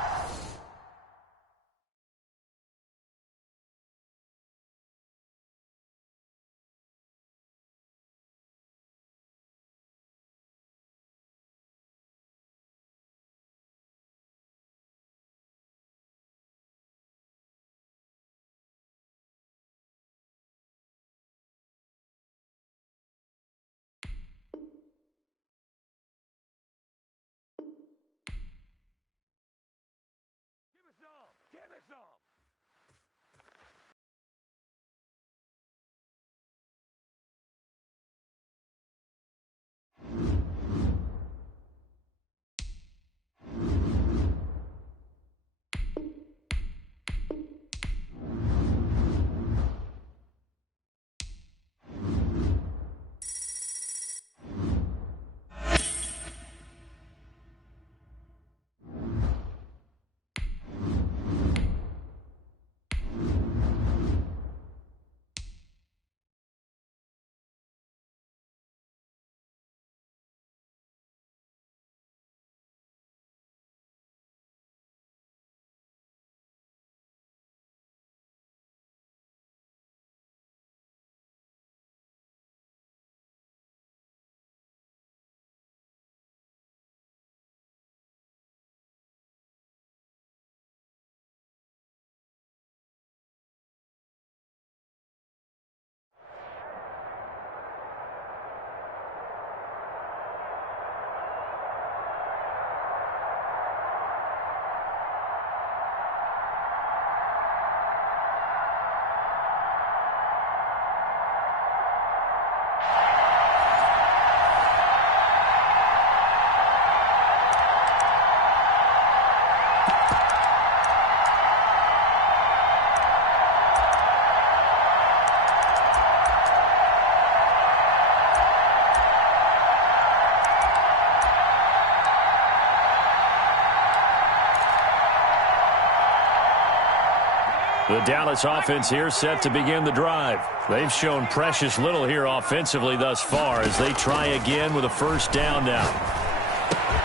The Dallas offense here set to begin the drive. They've shown precious little here offensively thus far as they try again with a first down now.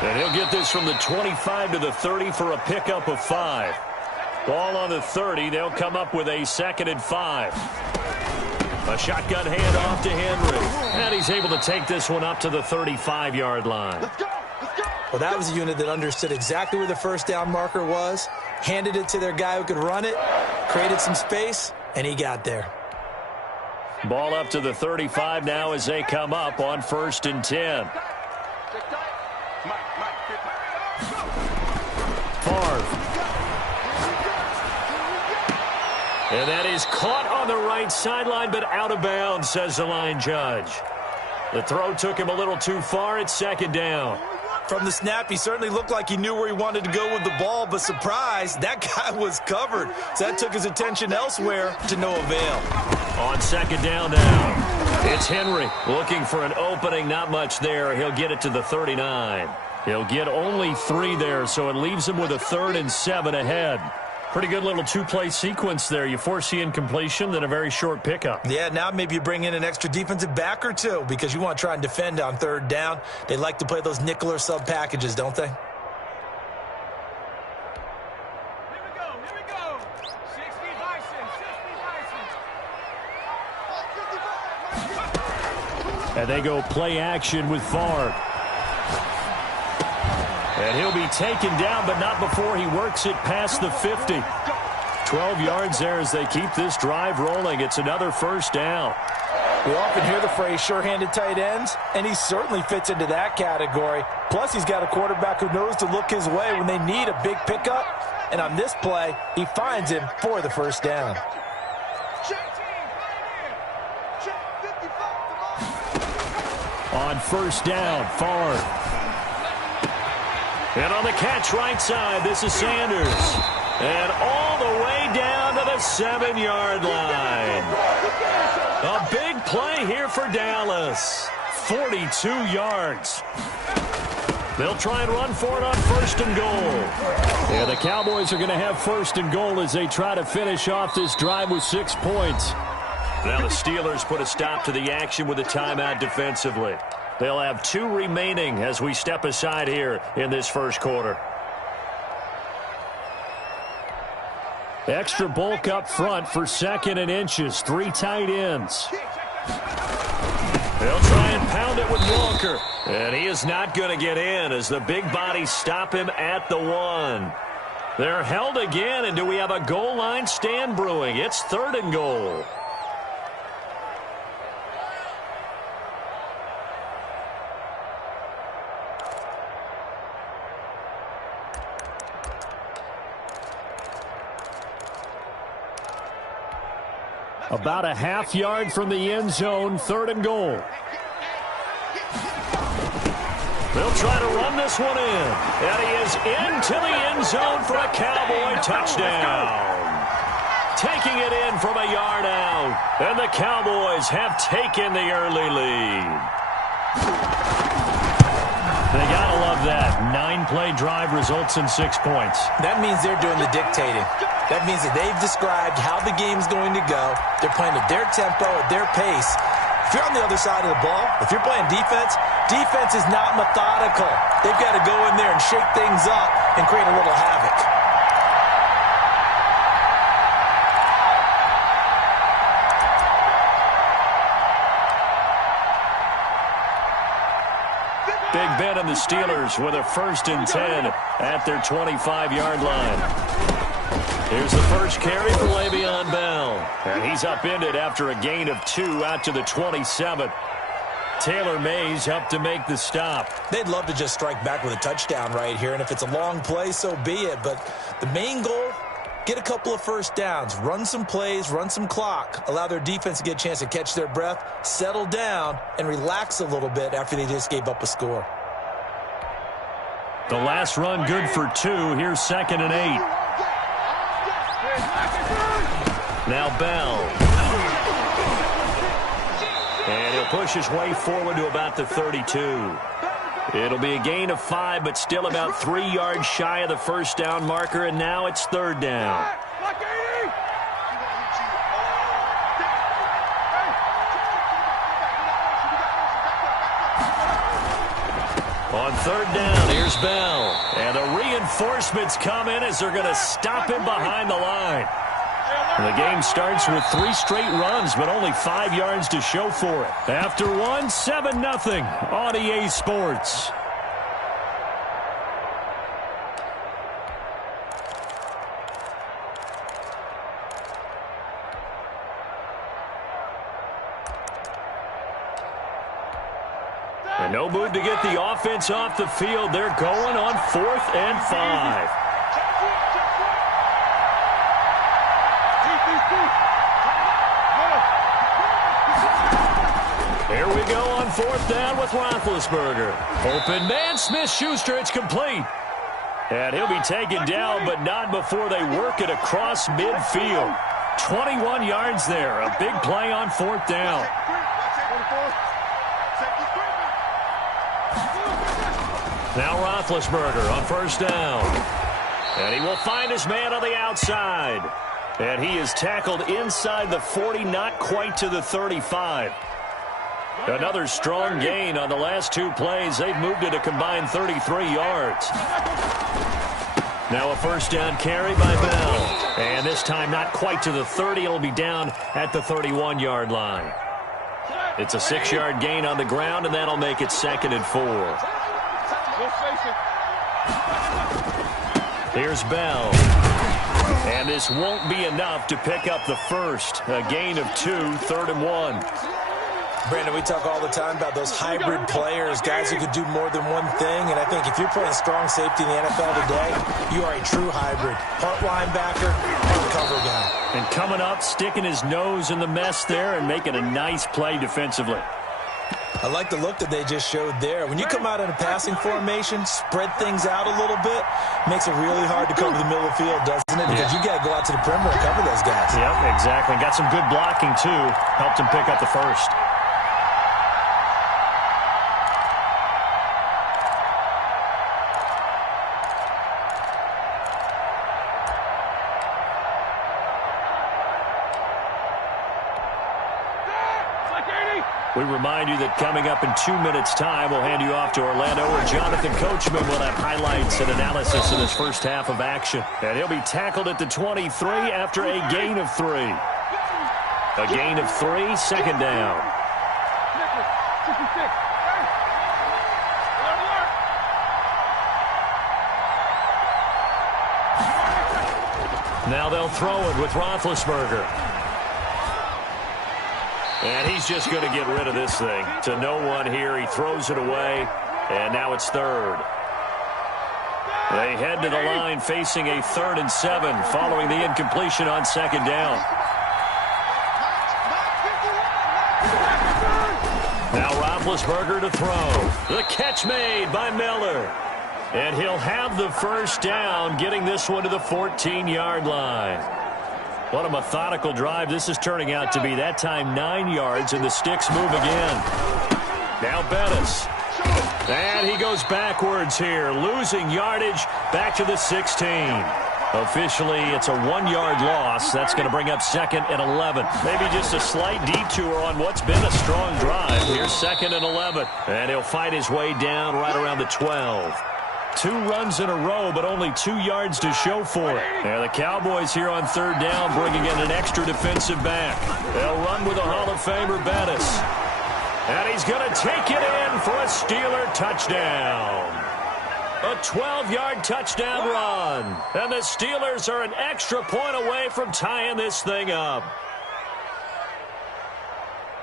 And he'll get this from the 25 to the 30 for a pickup of 5. Ball on the 30. They'll come up with a 2nd and 5. A shotgun handoff to Henry. And he's able to take this one up to the 35-yard line. Let's go. Let's go. Well, that was a unit that understood exactly where the first down marker was, handed it to their guy who could run it, created some space, and he got there. Ball up to the 35 now as they come up on 1st and 10. Favre. And that is caught on the right sideline, but out of bounds, says the line judge. The throw took him a little too far. It's 2nd down. From the snap, he certainly looked like he knew where he wanted to go with the ball, but surprise, that guy was covered. So that took his attention elsewhere to no avail. On 2nd down now, it's Henry looking for an opening. Not much there. He'll get it to the 39. He'll get only 3 there, so it leaves him with a 3rd and 7 ahead. Pretty good little 2-play sequence there. You force the incompletion, then a very short pickup. Yeah, now maybe you bring in an extra defensive back or two because you want to try and defend on 3rd down. They like to play those nickel or sub packages, don't they? Here we go. 60 Bison. And they go play action with Favre. And he'll be taken down, but not before he works it past the 50. 12 yards there as they keep this drive rolling. It's another first down. We often hear the phrase sure-handed tight ends, and he certainly fits into that category. Plus, he's got a quarterback who knows to look his way when they need a big pickup. And on this play, he finds him for the first down. On 1st down, Favre. And on the catch right side, this is Sanders. And all the way down to the 7-yard line. A big play here for Dallas. 42 yards. They'll try and run for it on 1st and goal. Yeah, the Cowboys are going to have 1st and goal as they try to finish off this drive with 6 points. Now the Steelers put a stop to the action with a timeout defensively. They'll have 2 remaining as we step aside here in this first quarter. Extra bulk up front for 2nd and inches. 3 tight ends. They'll try and pound it with Walker. And he is not going to get in as the big bodies stop him at the 1. They're held again, and do we have a goal line stand brewing? It's 3rd and goal. About a half-yard from the end zone, 3rd and goal. They'll try to run this one in. And he is into the end zone for a Cowboy touchdown. Taking it in from a yard out. And the Cowboys have taken the early lead. They gotta love that. 9-play drive results in 6 points. That means they're doing the dictating. That means that they've described how the game's going to go. They're playing at their tempo, at their pace. If you're on the other side of the ball, if you're playing defense, defense is not methodical. They've got to go in there and shake things up and create a little havoc. Big Ben and the Steelers with a 1st and 10 at their 25-yard line. Here's the first carry for Le'Veon Bell. And he's upended after a gain of 2 out to the 27. Taylor Mays helped to make the stop. They'd love to just strike back with a touchdown right here, and if it's a long play, so be it. But the main goal, get a couple of first downs, run some plays, run some clock, allow their defense to get a chance to catch their breath, settle down, and relax a little bit after they just gave up a score. The last run good for 2. Here's 2nd and 8. Now Bell. And he'll push his way forward to about the 32. It'll be a gain of 5, but still about 3 yards shy of the first down marker, and now it's 3rd down. On third down, here's Bell. And the reinforcements come in as they're going to stop him behind the line. The game starts with 3 straight runs, but only 5 yards to show for it. After one, 7-0 on EA Sports. And no move to get the offense off the field. They're going on 4th and 5. Here we go on 4th down with Roethlisberger. Open man, Smith-Schuster, it's complete. And he'll be taken down, but not before they work it across midfield. 21 yards there, a big play on 4th down. Now Roethlisberger on 1st down. And he will find his man on the outside. And he is tackled inside the 40, not quite to the 35. Another strong gain on the last 2 plays. They've moved it a combined 33 yards. Now a 1st down carry by Bell. And this time not quite to the 30. It'll be down at the 31-yard line. It's a 6-yard gain on the ground, and that'll make it 2nd and 4. Here's Bell. And this won't be enough to pick up the first. A gain of 2, 3rd and 1. Brandon, we talk all the time about those hybrid players, guys who could do more than one thing. And I think if you're playing strong safety in the NFL today, you are a true hybrid. Part linebacker, part cover guy. And coming up, sticking his nose in the mess there and making a nice play defensively. I like the look that they just showed there. When you come out in a passing formation, spread things out a little bit, makes it really hard to cover the middle of the field, doesn't it? Because you got to go out to the perimeter and cover those guys. Yep, exactly. Got some good blocking, too. Helped him pick up the first. We remind you that coming up in 2 minutes' time, we'll hand you off to Orlando, where Jonathan Coachman will have highlights and analysis of this first half of action. And he'll be tackled at the 23 after a gain of 3. A gain of 3, 2nd down. Now they'll throw it with Roethlisberger. And he's just going to get rid of this thing. To no one here. He throws it away. And now it's 3rd. They head to the line facing a 3rd and 7 following the incompletion on 2nd down. Now Roethlisberger to throw. The catch made by Miller. And he'll have the first down, getting this one to the 14-yard line. What a methodical drive this is turning out to be. That time 9 yards, and the sticks move again. Now Bettis. And he goes backwards here, losing yardage back to the 16. Officially, it's a 1-yard loss. That's going to bring up 2nd and 11. Maybe just a slight detour on what's been a strong drive. Here's 2nd and 11. And he'll fight his way down right around the 12. 2 runs in a row, but only 2 yards to show for it. And the Cowboys here on 3rd down, bringing in an extra defensive back. They'll run with a Hall of Famer, Bettis. And he's going to take it in for a Steeler touchdown. A 12-yard touchdown run. And the Steelers are an extra point away from tying this thing up.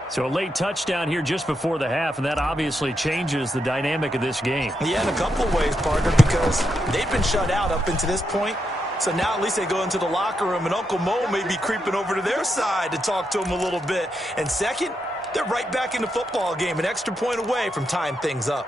So a late touchdown here just before the half, and that obviously changes the dynamic of this game. Yeah, in a couple of ways, partner, because they've been shut out up until this point. So now at least they go into the locker room, and Uncle Mo may be creeping over to their side to talk to them a little bit. And second, they're right back in the football game, an extra point away from tying things up.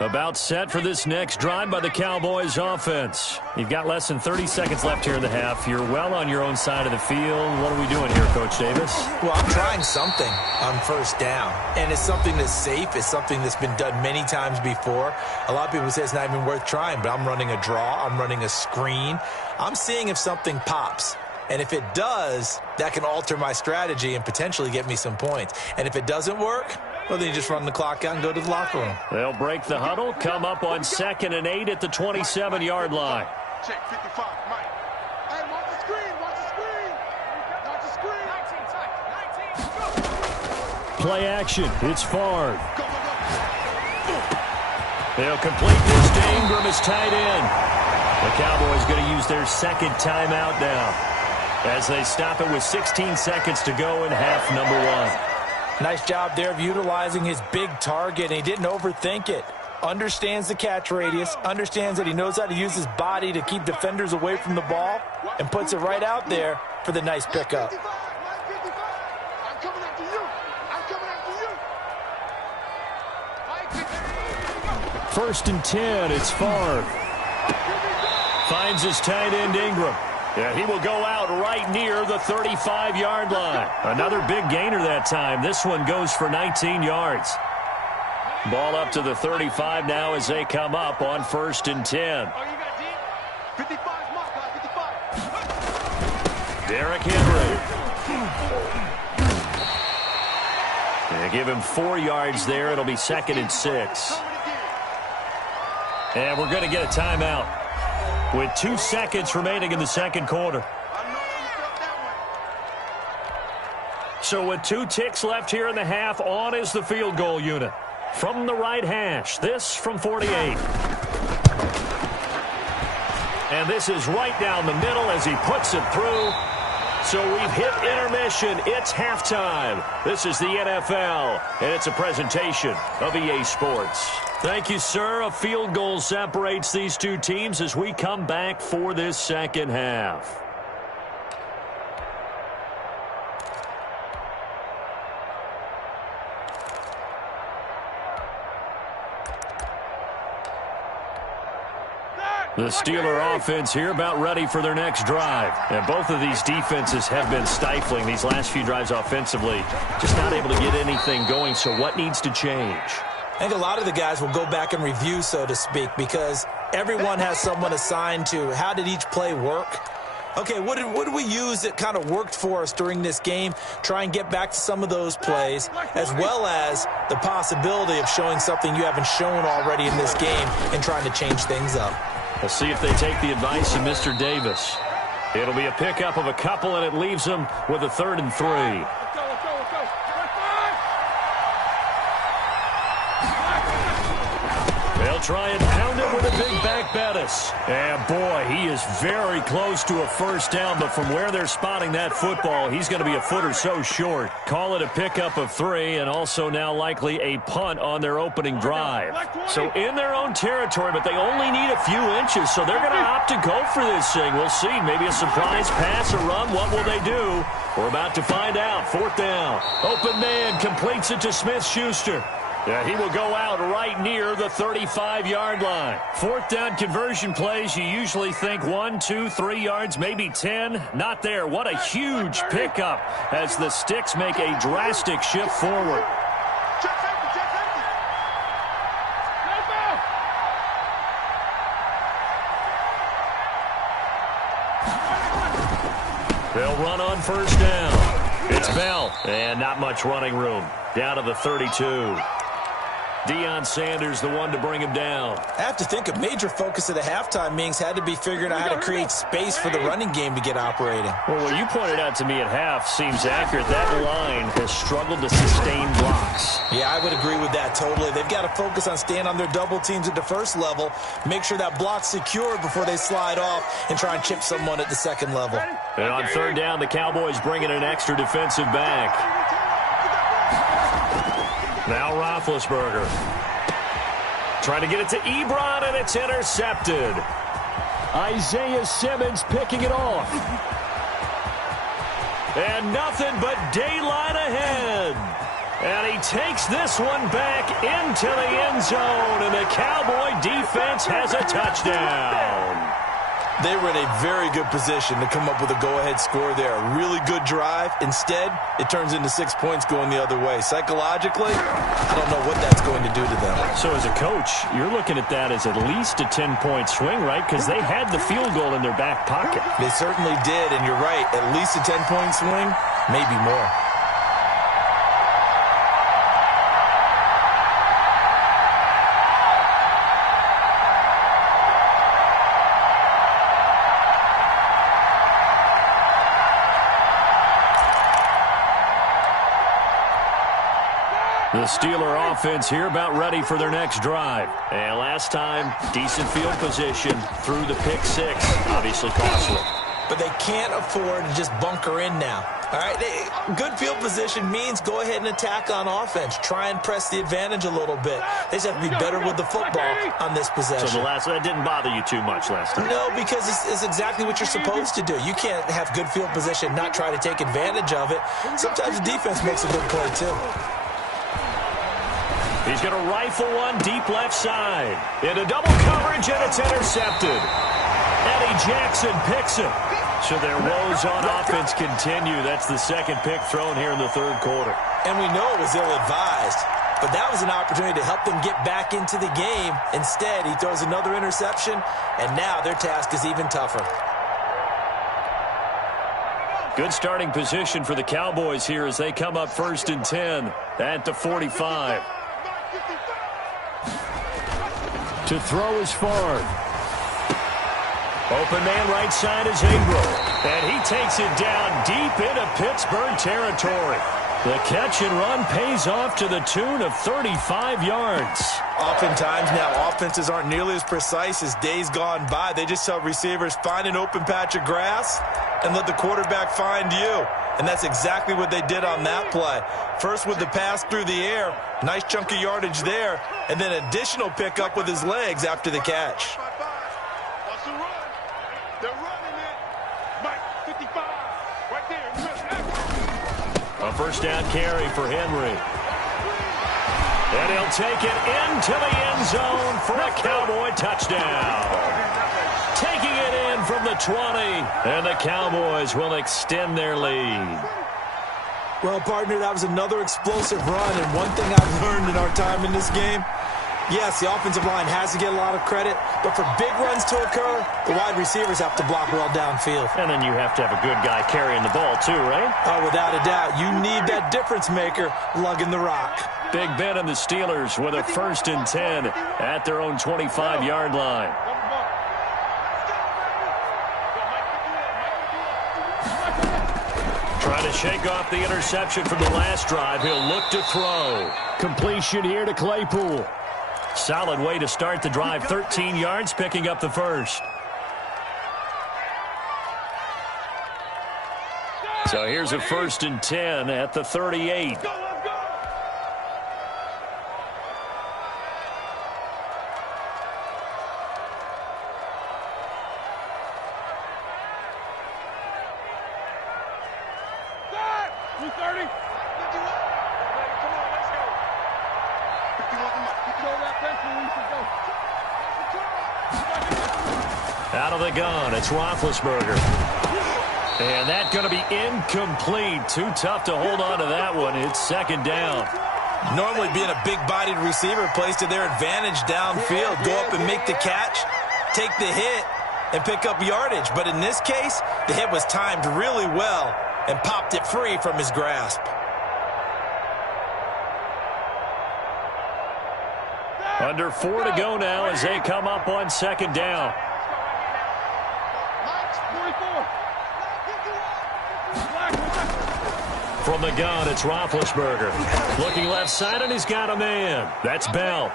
About set for this next drive by the Cowboys offense. You've got less than 30 seconds left here in the half. You're well on your own side of the field. What are we doing here, Coach Davis? Well, I'm trying something on first down, and it's something that's safe. It's something that's been done many times before. A lot of people say it's not even worth trying, but I'm running a draw. I'm running a screen. I'm seeing if something pops. And if it does, that can alter my strategy and potentially get me some points. And if it doesn't work, well, then you just run the clock out and go to the locker room. They'll break the huddle, come up on 2nd and 8 at the 27-yard line. Check 55, Mike. Hey, watch the screen, watch the screen. Watch the screen. 19, Play action. It's Favre. Go, go, go. They'll complete this to Ingram as tight end. The Cowboys going to use their second timeout now as they stop it with 16 seconds to go in half number 1. Nice job there of utilizing his big target, and he didn't overthink it. Understands the catch radius, understands that he knows how to use his body to keep defenders away from the ball, and puts it right out there for the nice pickup. 55, I'm coming after you. I'm coming after you. 1st and 10, it's Favre. Finds his tight end Ingram. Yeah, he will go out right near the 35-yard line. Another big gainer that time. This one goes for 19 yards. Ball up to the 35 now as they come up on 1st and 10. 55, Mark, 55. Derrick Henry. They give him 4 yards there. It'll be 2nd and 6. And we're going to get a timeout with 2 seconds remaining in the second quarter. So with 2 ticks left here in the half, on is the field goal unit. From the right hash, this from 48. And this is right down the middle as he puts it through. So we've hit intermission. It's halftime. This is the NFL, and it's a presentation of EA Sports. Thank you, sir. A field goal separates these two teams as we come back for this second half. The Steeler offense here about ready for their next drive. And both of these defenses have been stifling these last few drives offensively. Just not able to get anything going, so what needs to change? I think a lot of the guys will go back and review, so to speak, because everyone has someone assigned to how did each play work. Okay, what did we use that kind of worked for us during this game? Try and get back to some of those plays, as well as the possibility of showing something you haven't shown already in this game and trying to change things up. We'll see if they take the advice of Mr. Davis. It'll be a pickup of a couple, and it leaves them with a 3rd and 3. They'll try and pound it with a big back Bettis. And boy, he is very close to a first down, but from where they're spotting that football, he's going to be a foot or so short. Call it a pickup of 3, and also now likely a punt on their opening drive. So in their own territory, but they only need a few inches, so they're going to opt to go for this thing. We'll see. Maybe a surprise pass or run. What will they do? We're about to find out. 4th down. Open man completes it to Smith-Schuster. Yeah, he will go out right near the 35-yard line. 4th down conversion plays, you usually think 1, 2, 3 yards, maybe 10. Not there. What a huge pickup as the Sticks make a drastic shift forward. They'll run on 1st down. It's Bell, and not much running room. Down to the 32. Deion Sanders, the one to bring him down. I have to think a major focus of the halftime meetings had to be figuring out how to create space for the running game to get operating. Well, what you pointed out to me at half seems accurate. That line has struggled to sustain blocks. Yeah, I would agree with that totally. They've got to focus on staying on their double teams at the first level, make sure that block's secured before they slide off and try and chip someone at the second level. And on 3rd down, the Cowboys bring in an extra defensive back. Now Roethlisberger. Trying to get it to Ebron, and it's intercepted. Isaiah Simmons picking it off. And nothing but daylight ahead. And he takes this one back into the end zone, and the Cowboy defense has a touchdown. They were in a very good position to come up with a go-ahead score there. A really good drive. Instead, it turns into 6 points going the other way. Psychologically, I don't know what that's going to do to them. So as a coach, you're looking at that as at least a 10-point swing, right? Because they had the field goal in their back pocket. They certainly did, and you're right. At least a 10-point swing, maybe more. The Steeler offense here about ready for their next drive. And last time, decent field position through the pick six. Obviously costly. But they can't afford to just bunker in now. All right, good field position means go ahead and attack on offense. Try and press the advantage a little bit. They just have to be better with the football on this possession. So that didn't bother you too much last time? No, because it's exactly what you're supposed to do. You can't have good field position, not try to take advantage of it. Sometimes the defense makes a good play, too. He's going to rifle one deep left side. Into double coverage, and it's intercepted. Eddie Jackson picks it. So their woes on offense continue. That's the second pick thrown here in the third quarter. And we know it was ill-advised, but that was an opportunity to help them get back into the game. Instead, he throws another interception, and now their task is even tougher. Good starting position for the Cowboys here as they come up 1st and 10 at the 45. To throw is Favre. Open man right side is Ingram. And he takes it down deep into Pittsburgh territory. The catch and run pays off to the tune of 35 yards. Oftentimes now, offenses aren't nearly as precise as days gone by. They just tell receivers, find an open patch of grass and let the quarterback find you. And that's exactly what they did on that play. First with the pass through the air, nice chunk of yardage there, and then additional pickup with his legs after the catch. Watch the run. They're running it. Mike, 55. Right there. A first down carry for Henry. And he'll take it into the end zone for a Cowboy touchdown. Taking it in from the 20, and the Cowboys will extend their lead. Well, partner, that was another explosive run, and one thing I've learned in our time in this game, yes, the offensive line has to get a lot of credit, but for big runs to occur, the wide receivers have to block well downfield. And then you have to have a good guy carrying the ball too, right? Oh, without a doubt. You need that difference maker lugging the rock. Big Ben and the Steelers with a 1st and 10 at their own 25-yard line. Trying to shake off the interception from the last drive. He'll look to throw. Completion here to Claypool. Solid way to start the drive. 13 yards, picking up the first. So here's a 1st and 10 at the 38. Out of the gun, it's Roethlisberger. And that's going to be incomplete. Too tough to hold on to that one. It's 2nd down. Normally being a big-bodied receiver plays to their advantage downfield. Go up and make the catch, take the hit, and pick up yardage. But in this case, the hit was timed really well and popped it free from his grasp. Under 4 to go now as they come up on 2nd down. From the gun, it's Roethlisberger. Looking left side, and he's got a man. That's Bell.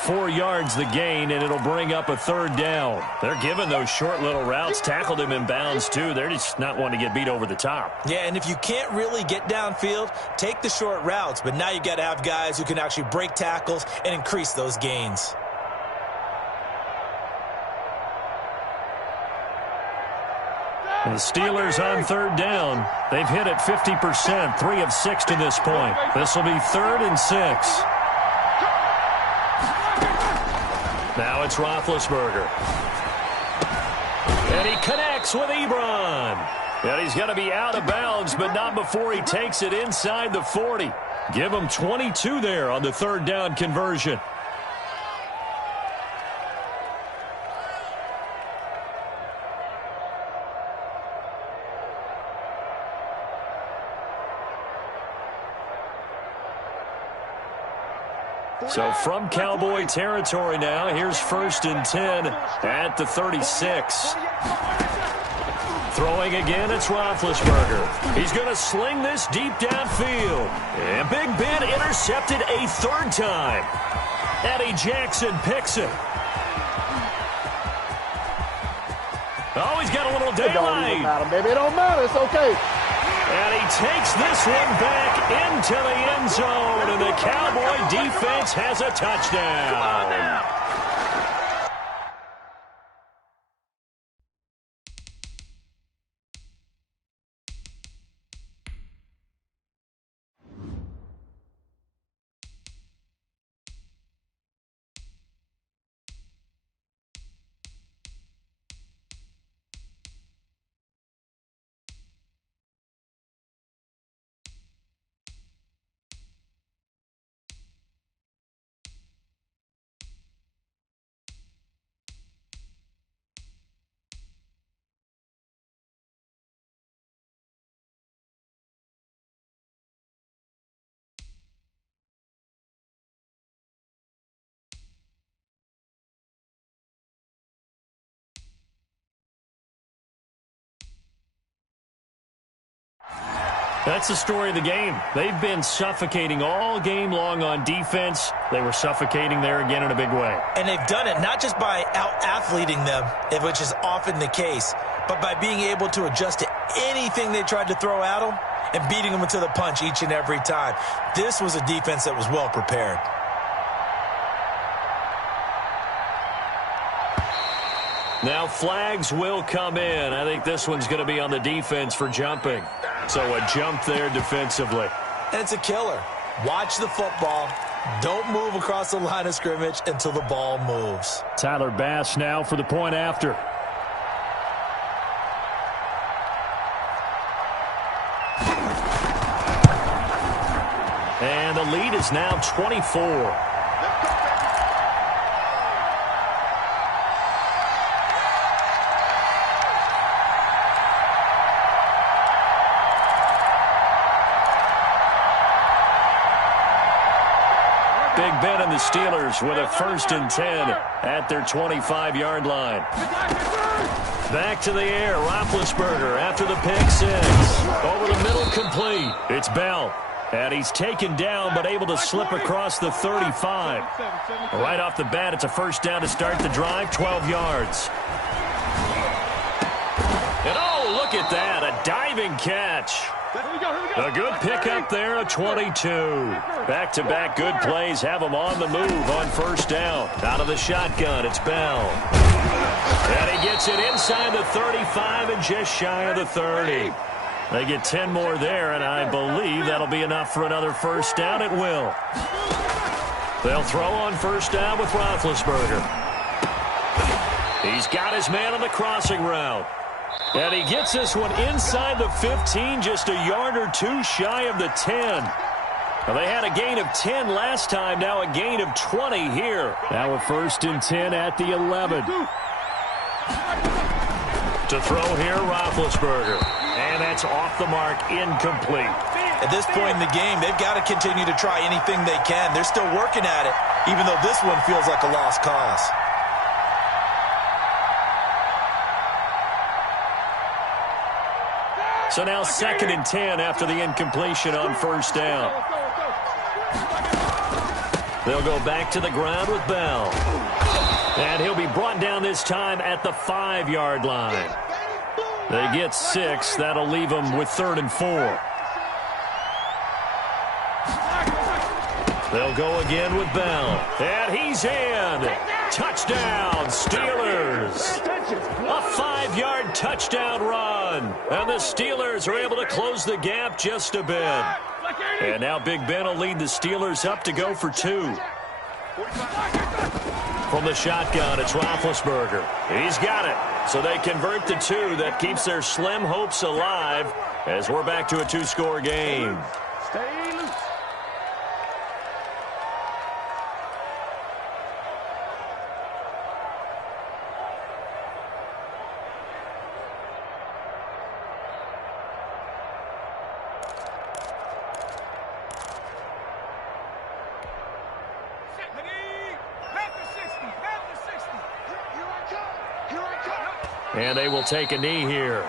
4 yards the gain, and it'll bring up a 3rd down. They're giving those short little routes. Tackled him in bounds, too. They're just not wanting to get beat over the top. Yeah, and if you can't really get downfield, take the short routes. But now you got to have guys who can actually break tackles and increase those gains. The Steelers on third down. They've hit it 50%, 3 of 6 to this point. This will be 3rd and 6. Now it's Roethlisberger. And he connects with Ebron. And he's going to be out of bounds, but not before he takes it inside the 40. Give him 22 there on the 3rd down conversion. So from Cowboy territory now, here's 1st and 10 at the 36. Throwing again, it's Roethlisberger. He's going to sling this deep downfield. And Big Ben intercepted a 3rd time. Eddie Jackson picks it. Oh, he's got a little daylight. It don't even matter, baby. It don't matter. It's okay. And he takes this one back into the end zone, and the Cowboy defense has a touchdown. Come on now. That's the story of the game. They've been suffocating all game long on defense. They were suffocating there again in a big way. And they've done it not just by out-athleting them, which is often the case, but by being able to adjust to anything they tried to throw at them and beating them to the punch each and every time. This was a defense that was well prepared. Now flags will come in. I think this one's going to be on the defense for jumping. So a jump there defensively. And it's a killer. Watch the football. Don't move across the line of scrimmage until the ball moves. Tyler Bass now for the point after. And the lead is now 24. Big Ben and the Steelers with a 1st and 10 at their 25-yard line. Back to the air, Roethlisberger after the pick 6. Over the middle, complete. It's Bell. And he's taken down but able to slip across the 35. Right off the bat, it's a 1st down to start the drive, 12 yards. And oh, look at that, a diving catch. A good pickup there, a 22. Back-to-back good plays have them on the move on 1st down. Out of the shotgun, it's Bell. And he gets it inside the 35 and just shy of the 30. They get 10 more there, and I believe that'll be enough for another 1st down. It will. They'll throw on 1st down with Roethlisberger. He's got his man on the crossing route. And he gets this one inside the 15, just a yard or 2 shy of the 10. Well, they had a gain of 10 last time, now a gain of 20 here. Now a 1st and 10 at the 11. To throw here, Roethlisberger. And that's off the mark, incomplete. At this point in the game, they've got to continue to try anything they can. They're still working at it, even though this one feels like a lost cause. So now 2nd and 10 after the incompletion on 1st down. They'll go back to the ground with Bell. And he'll be brought down this time at the 5-yard line. They get 6. That'll leave them with 3rd and 4. They'll go again with Bell. And he's in. Touchdown, Steelers. A 5-yard touchdown run. And the Steelers are able to close the gap just a bit. And now Big Ben will lead the Steelers up to go for 2. From the shotgun, it's Roethlisberger. He's got it. So they convert the 2. That keeps their slim hopes alive as we're back to a 2-score game. Stay loose. And they will take a knee here.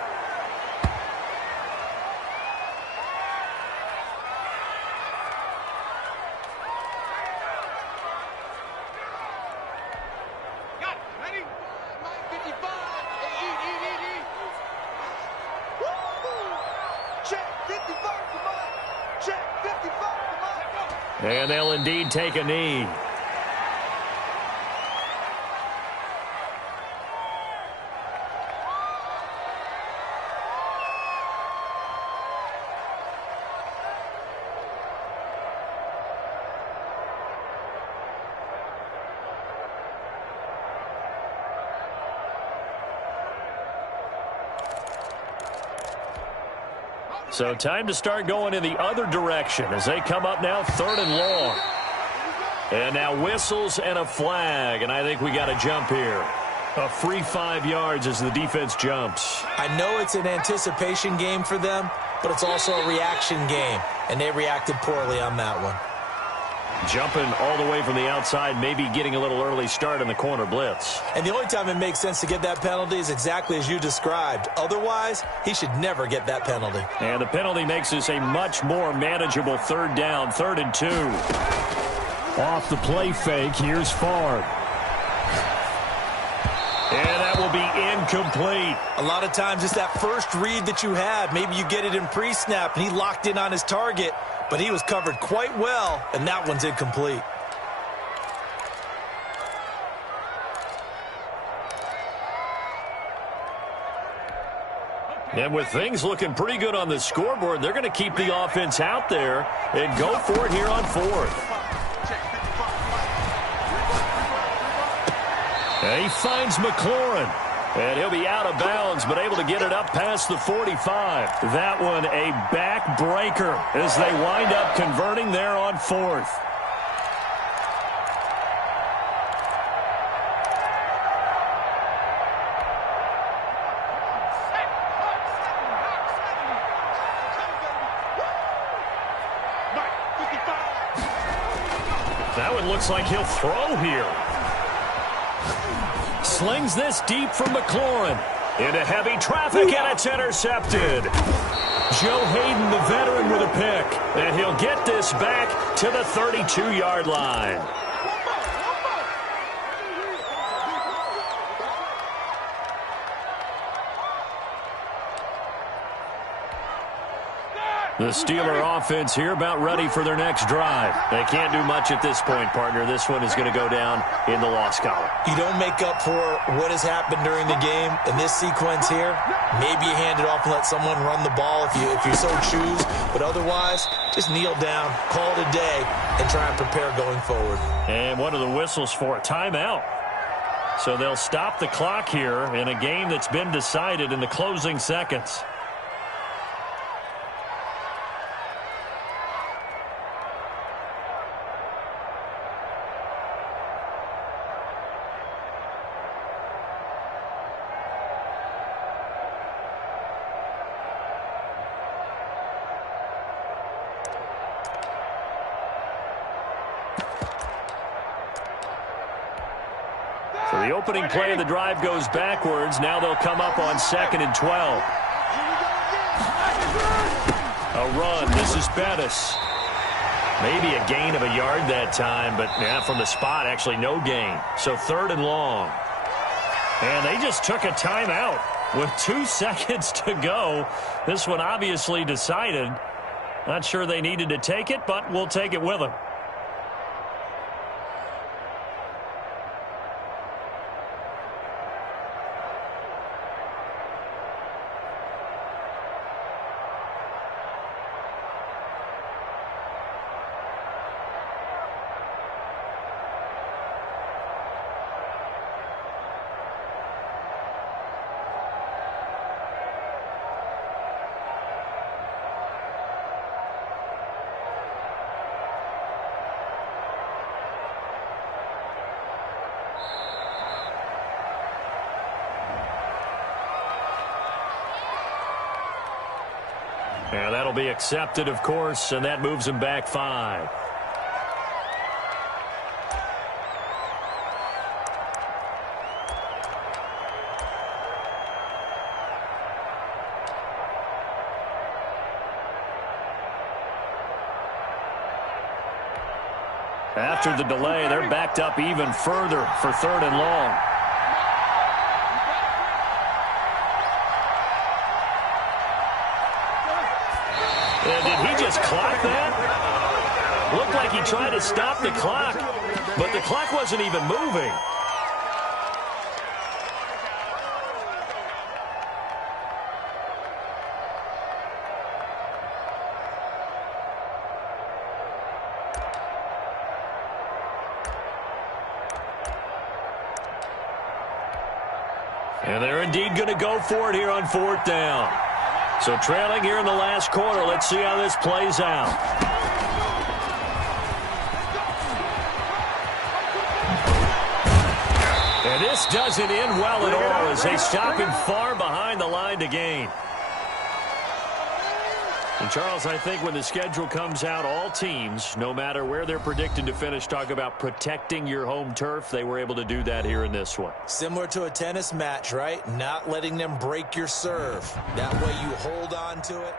And they'll indeed take a knee. So time to start going in the other direction as they come up now 3rd and long. And now whistles and a flag, and I think we got a jump here. A free 5 yards as the defense jumps. I know it's an anticipation game for them, but it's also a reaction game, and they reacted poorly on that one. Jumping all the way from the outside, maybe getting a little early start in the corner blitz. And the only time it makes sense to get that penalty is exactly as you described. Otherwise, he should never get that penalty. And the penalty makes this a much more manageable 3rd down, 3rd and 2. Off the play fake, here's Favre. And that will be incomplete. A lot of times it's that first read that you have. Maybe you get it in pre-snap, and he locked in on his target, but he was covered quite well, and that one's incomplete. And with things looking pretty good on the scoreboard, they're going to keep the offense out there and go for it here on 4th. And he finds McLaurin. And he'll be out of bounds, but able to get it up past the 45. That one a backbreaker as they wind up converting there on 4th. That one looks like he'll throw here. Slings this deep from McLaurin. Into heavy traffic, and it's intercepted. Joe Hayden, the veteran, with a pick. And he'll get this back to the 32-yard line. The Steeler offense here about ready for their next drive. They can't do much at this point, partner. This one is going to go down in the loss column. You don't make up for what has happened during the game in this sequence here. Maybe you hand it off and let someone run the ball if you so choose. But otherwise, just kneel down, call it a day, and try and prepare going forward. And what are the whistles for? Timeout. So they'll stop the clock here in a game that's been decided in the closing seconds. So the opening play of the drive goes backwards. Now they'll come up on 2nd and 12. A run. This is Bettis. Maybe a gain of a yard that time, but yeah, from the spot, actually no gain. So 3rd and long. And they just took a timeout with 2 seconds to go. This one obviously decided. Not sure they needed to take it, but we'll take it with them. And that'll be accepted, of course, and that moves him back 5. After the delay, they're backed up even further for 3rd and long. And did he just clock that? Looked like he tried to stop the clock, but the clock wasn't even moving. And they're indeed going to go for it here on 4th down. So trailing here in the last quarter. Let's see how this plays out. And this doesn't end well at all as they stop him far behind the line to gain. And Charles, I think when the schedule comes out, all teams, no matter where they're predicted to finish, talk about protecting your home turf. They were able to do that here in this one. Similar to a tennis match, right? Not letting them break your serve. That way you hold on to it.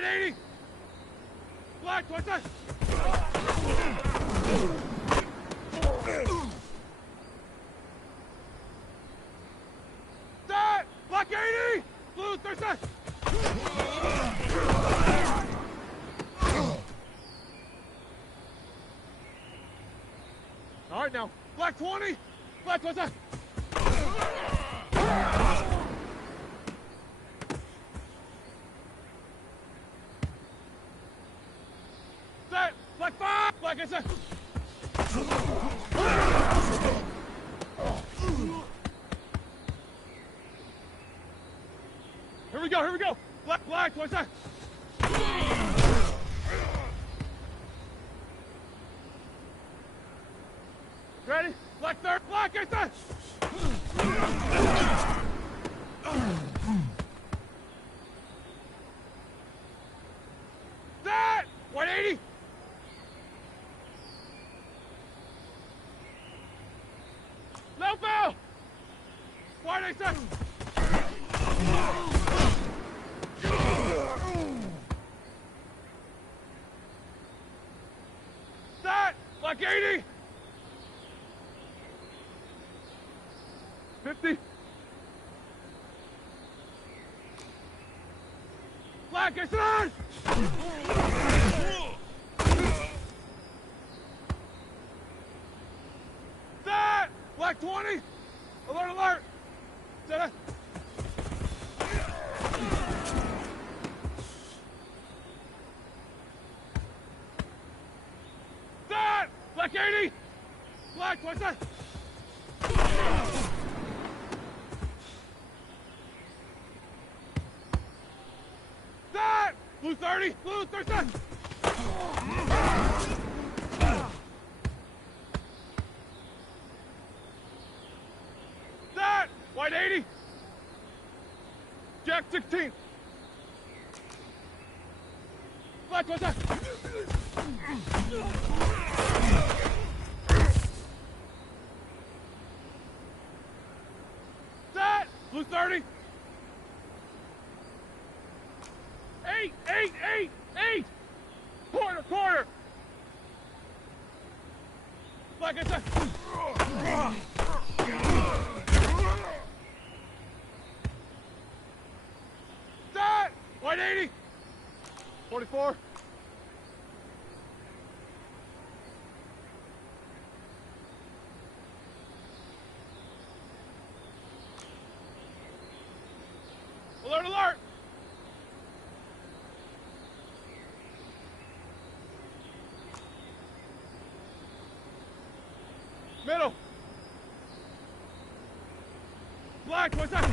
White 80. Black, what's that? That! Black 80! Blue, there's that! All right, now. Black 20! Black, what's that? Set! Black 5! Black, I said! Here we go, here we go! Black, black, what's that? Ready? Black third, black, I said! That! 180! No foul! White, I said! That! Black 80! 50. Black, I said! That! Black 20! Alert, alert! Set it! That! Black 80! Black, what's that? That! Blue 30! Blue 30! That! White 80! Jack 16! Black, what's that? That! Blue 30! 8! 8! 8! 8! Quarter! Quarter! Black, I said. That! White 80! 44! Alert, alert! Middle! Black, what's that?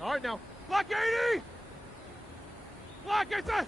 All right, now. Black 80! Black, I said!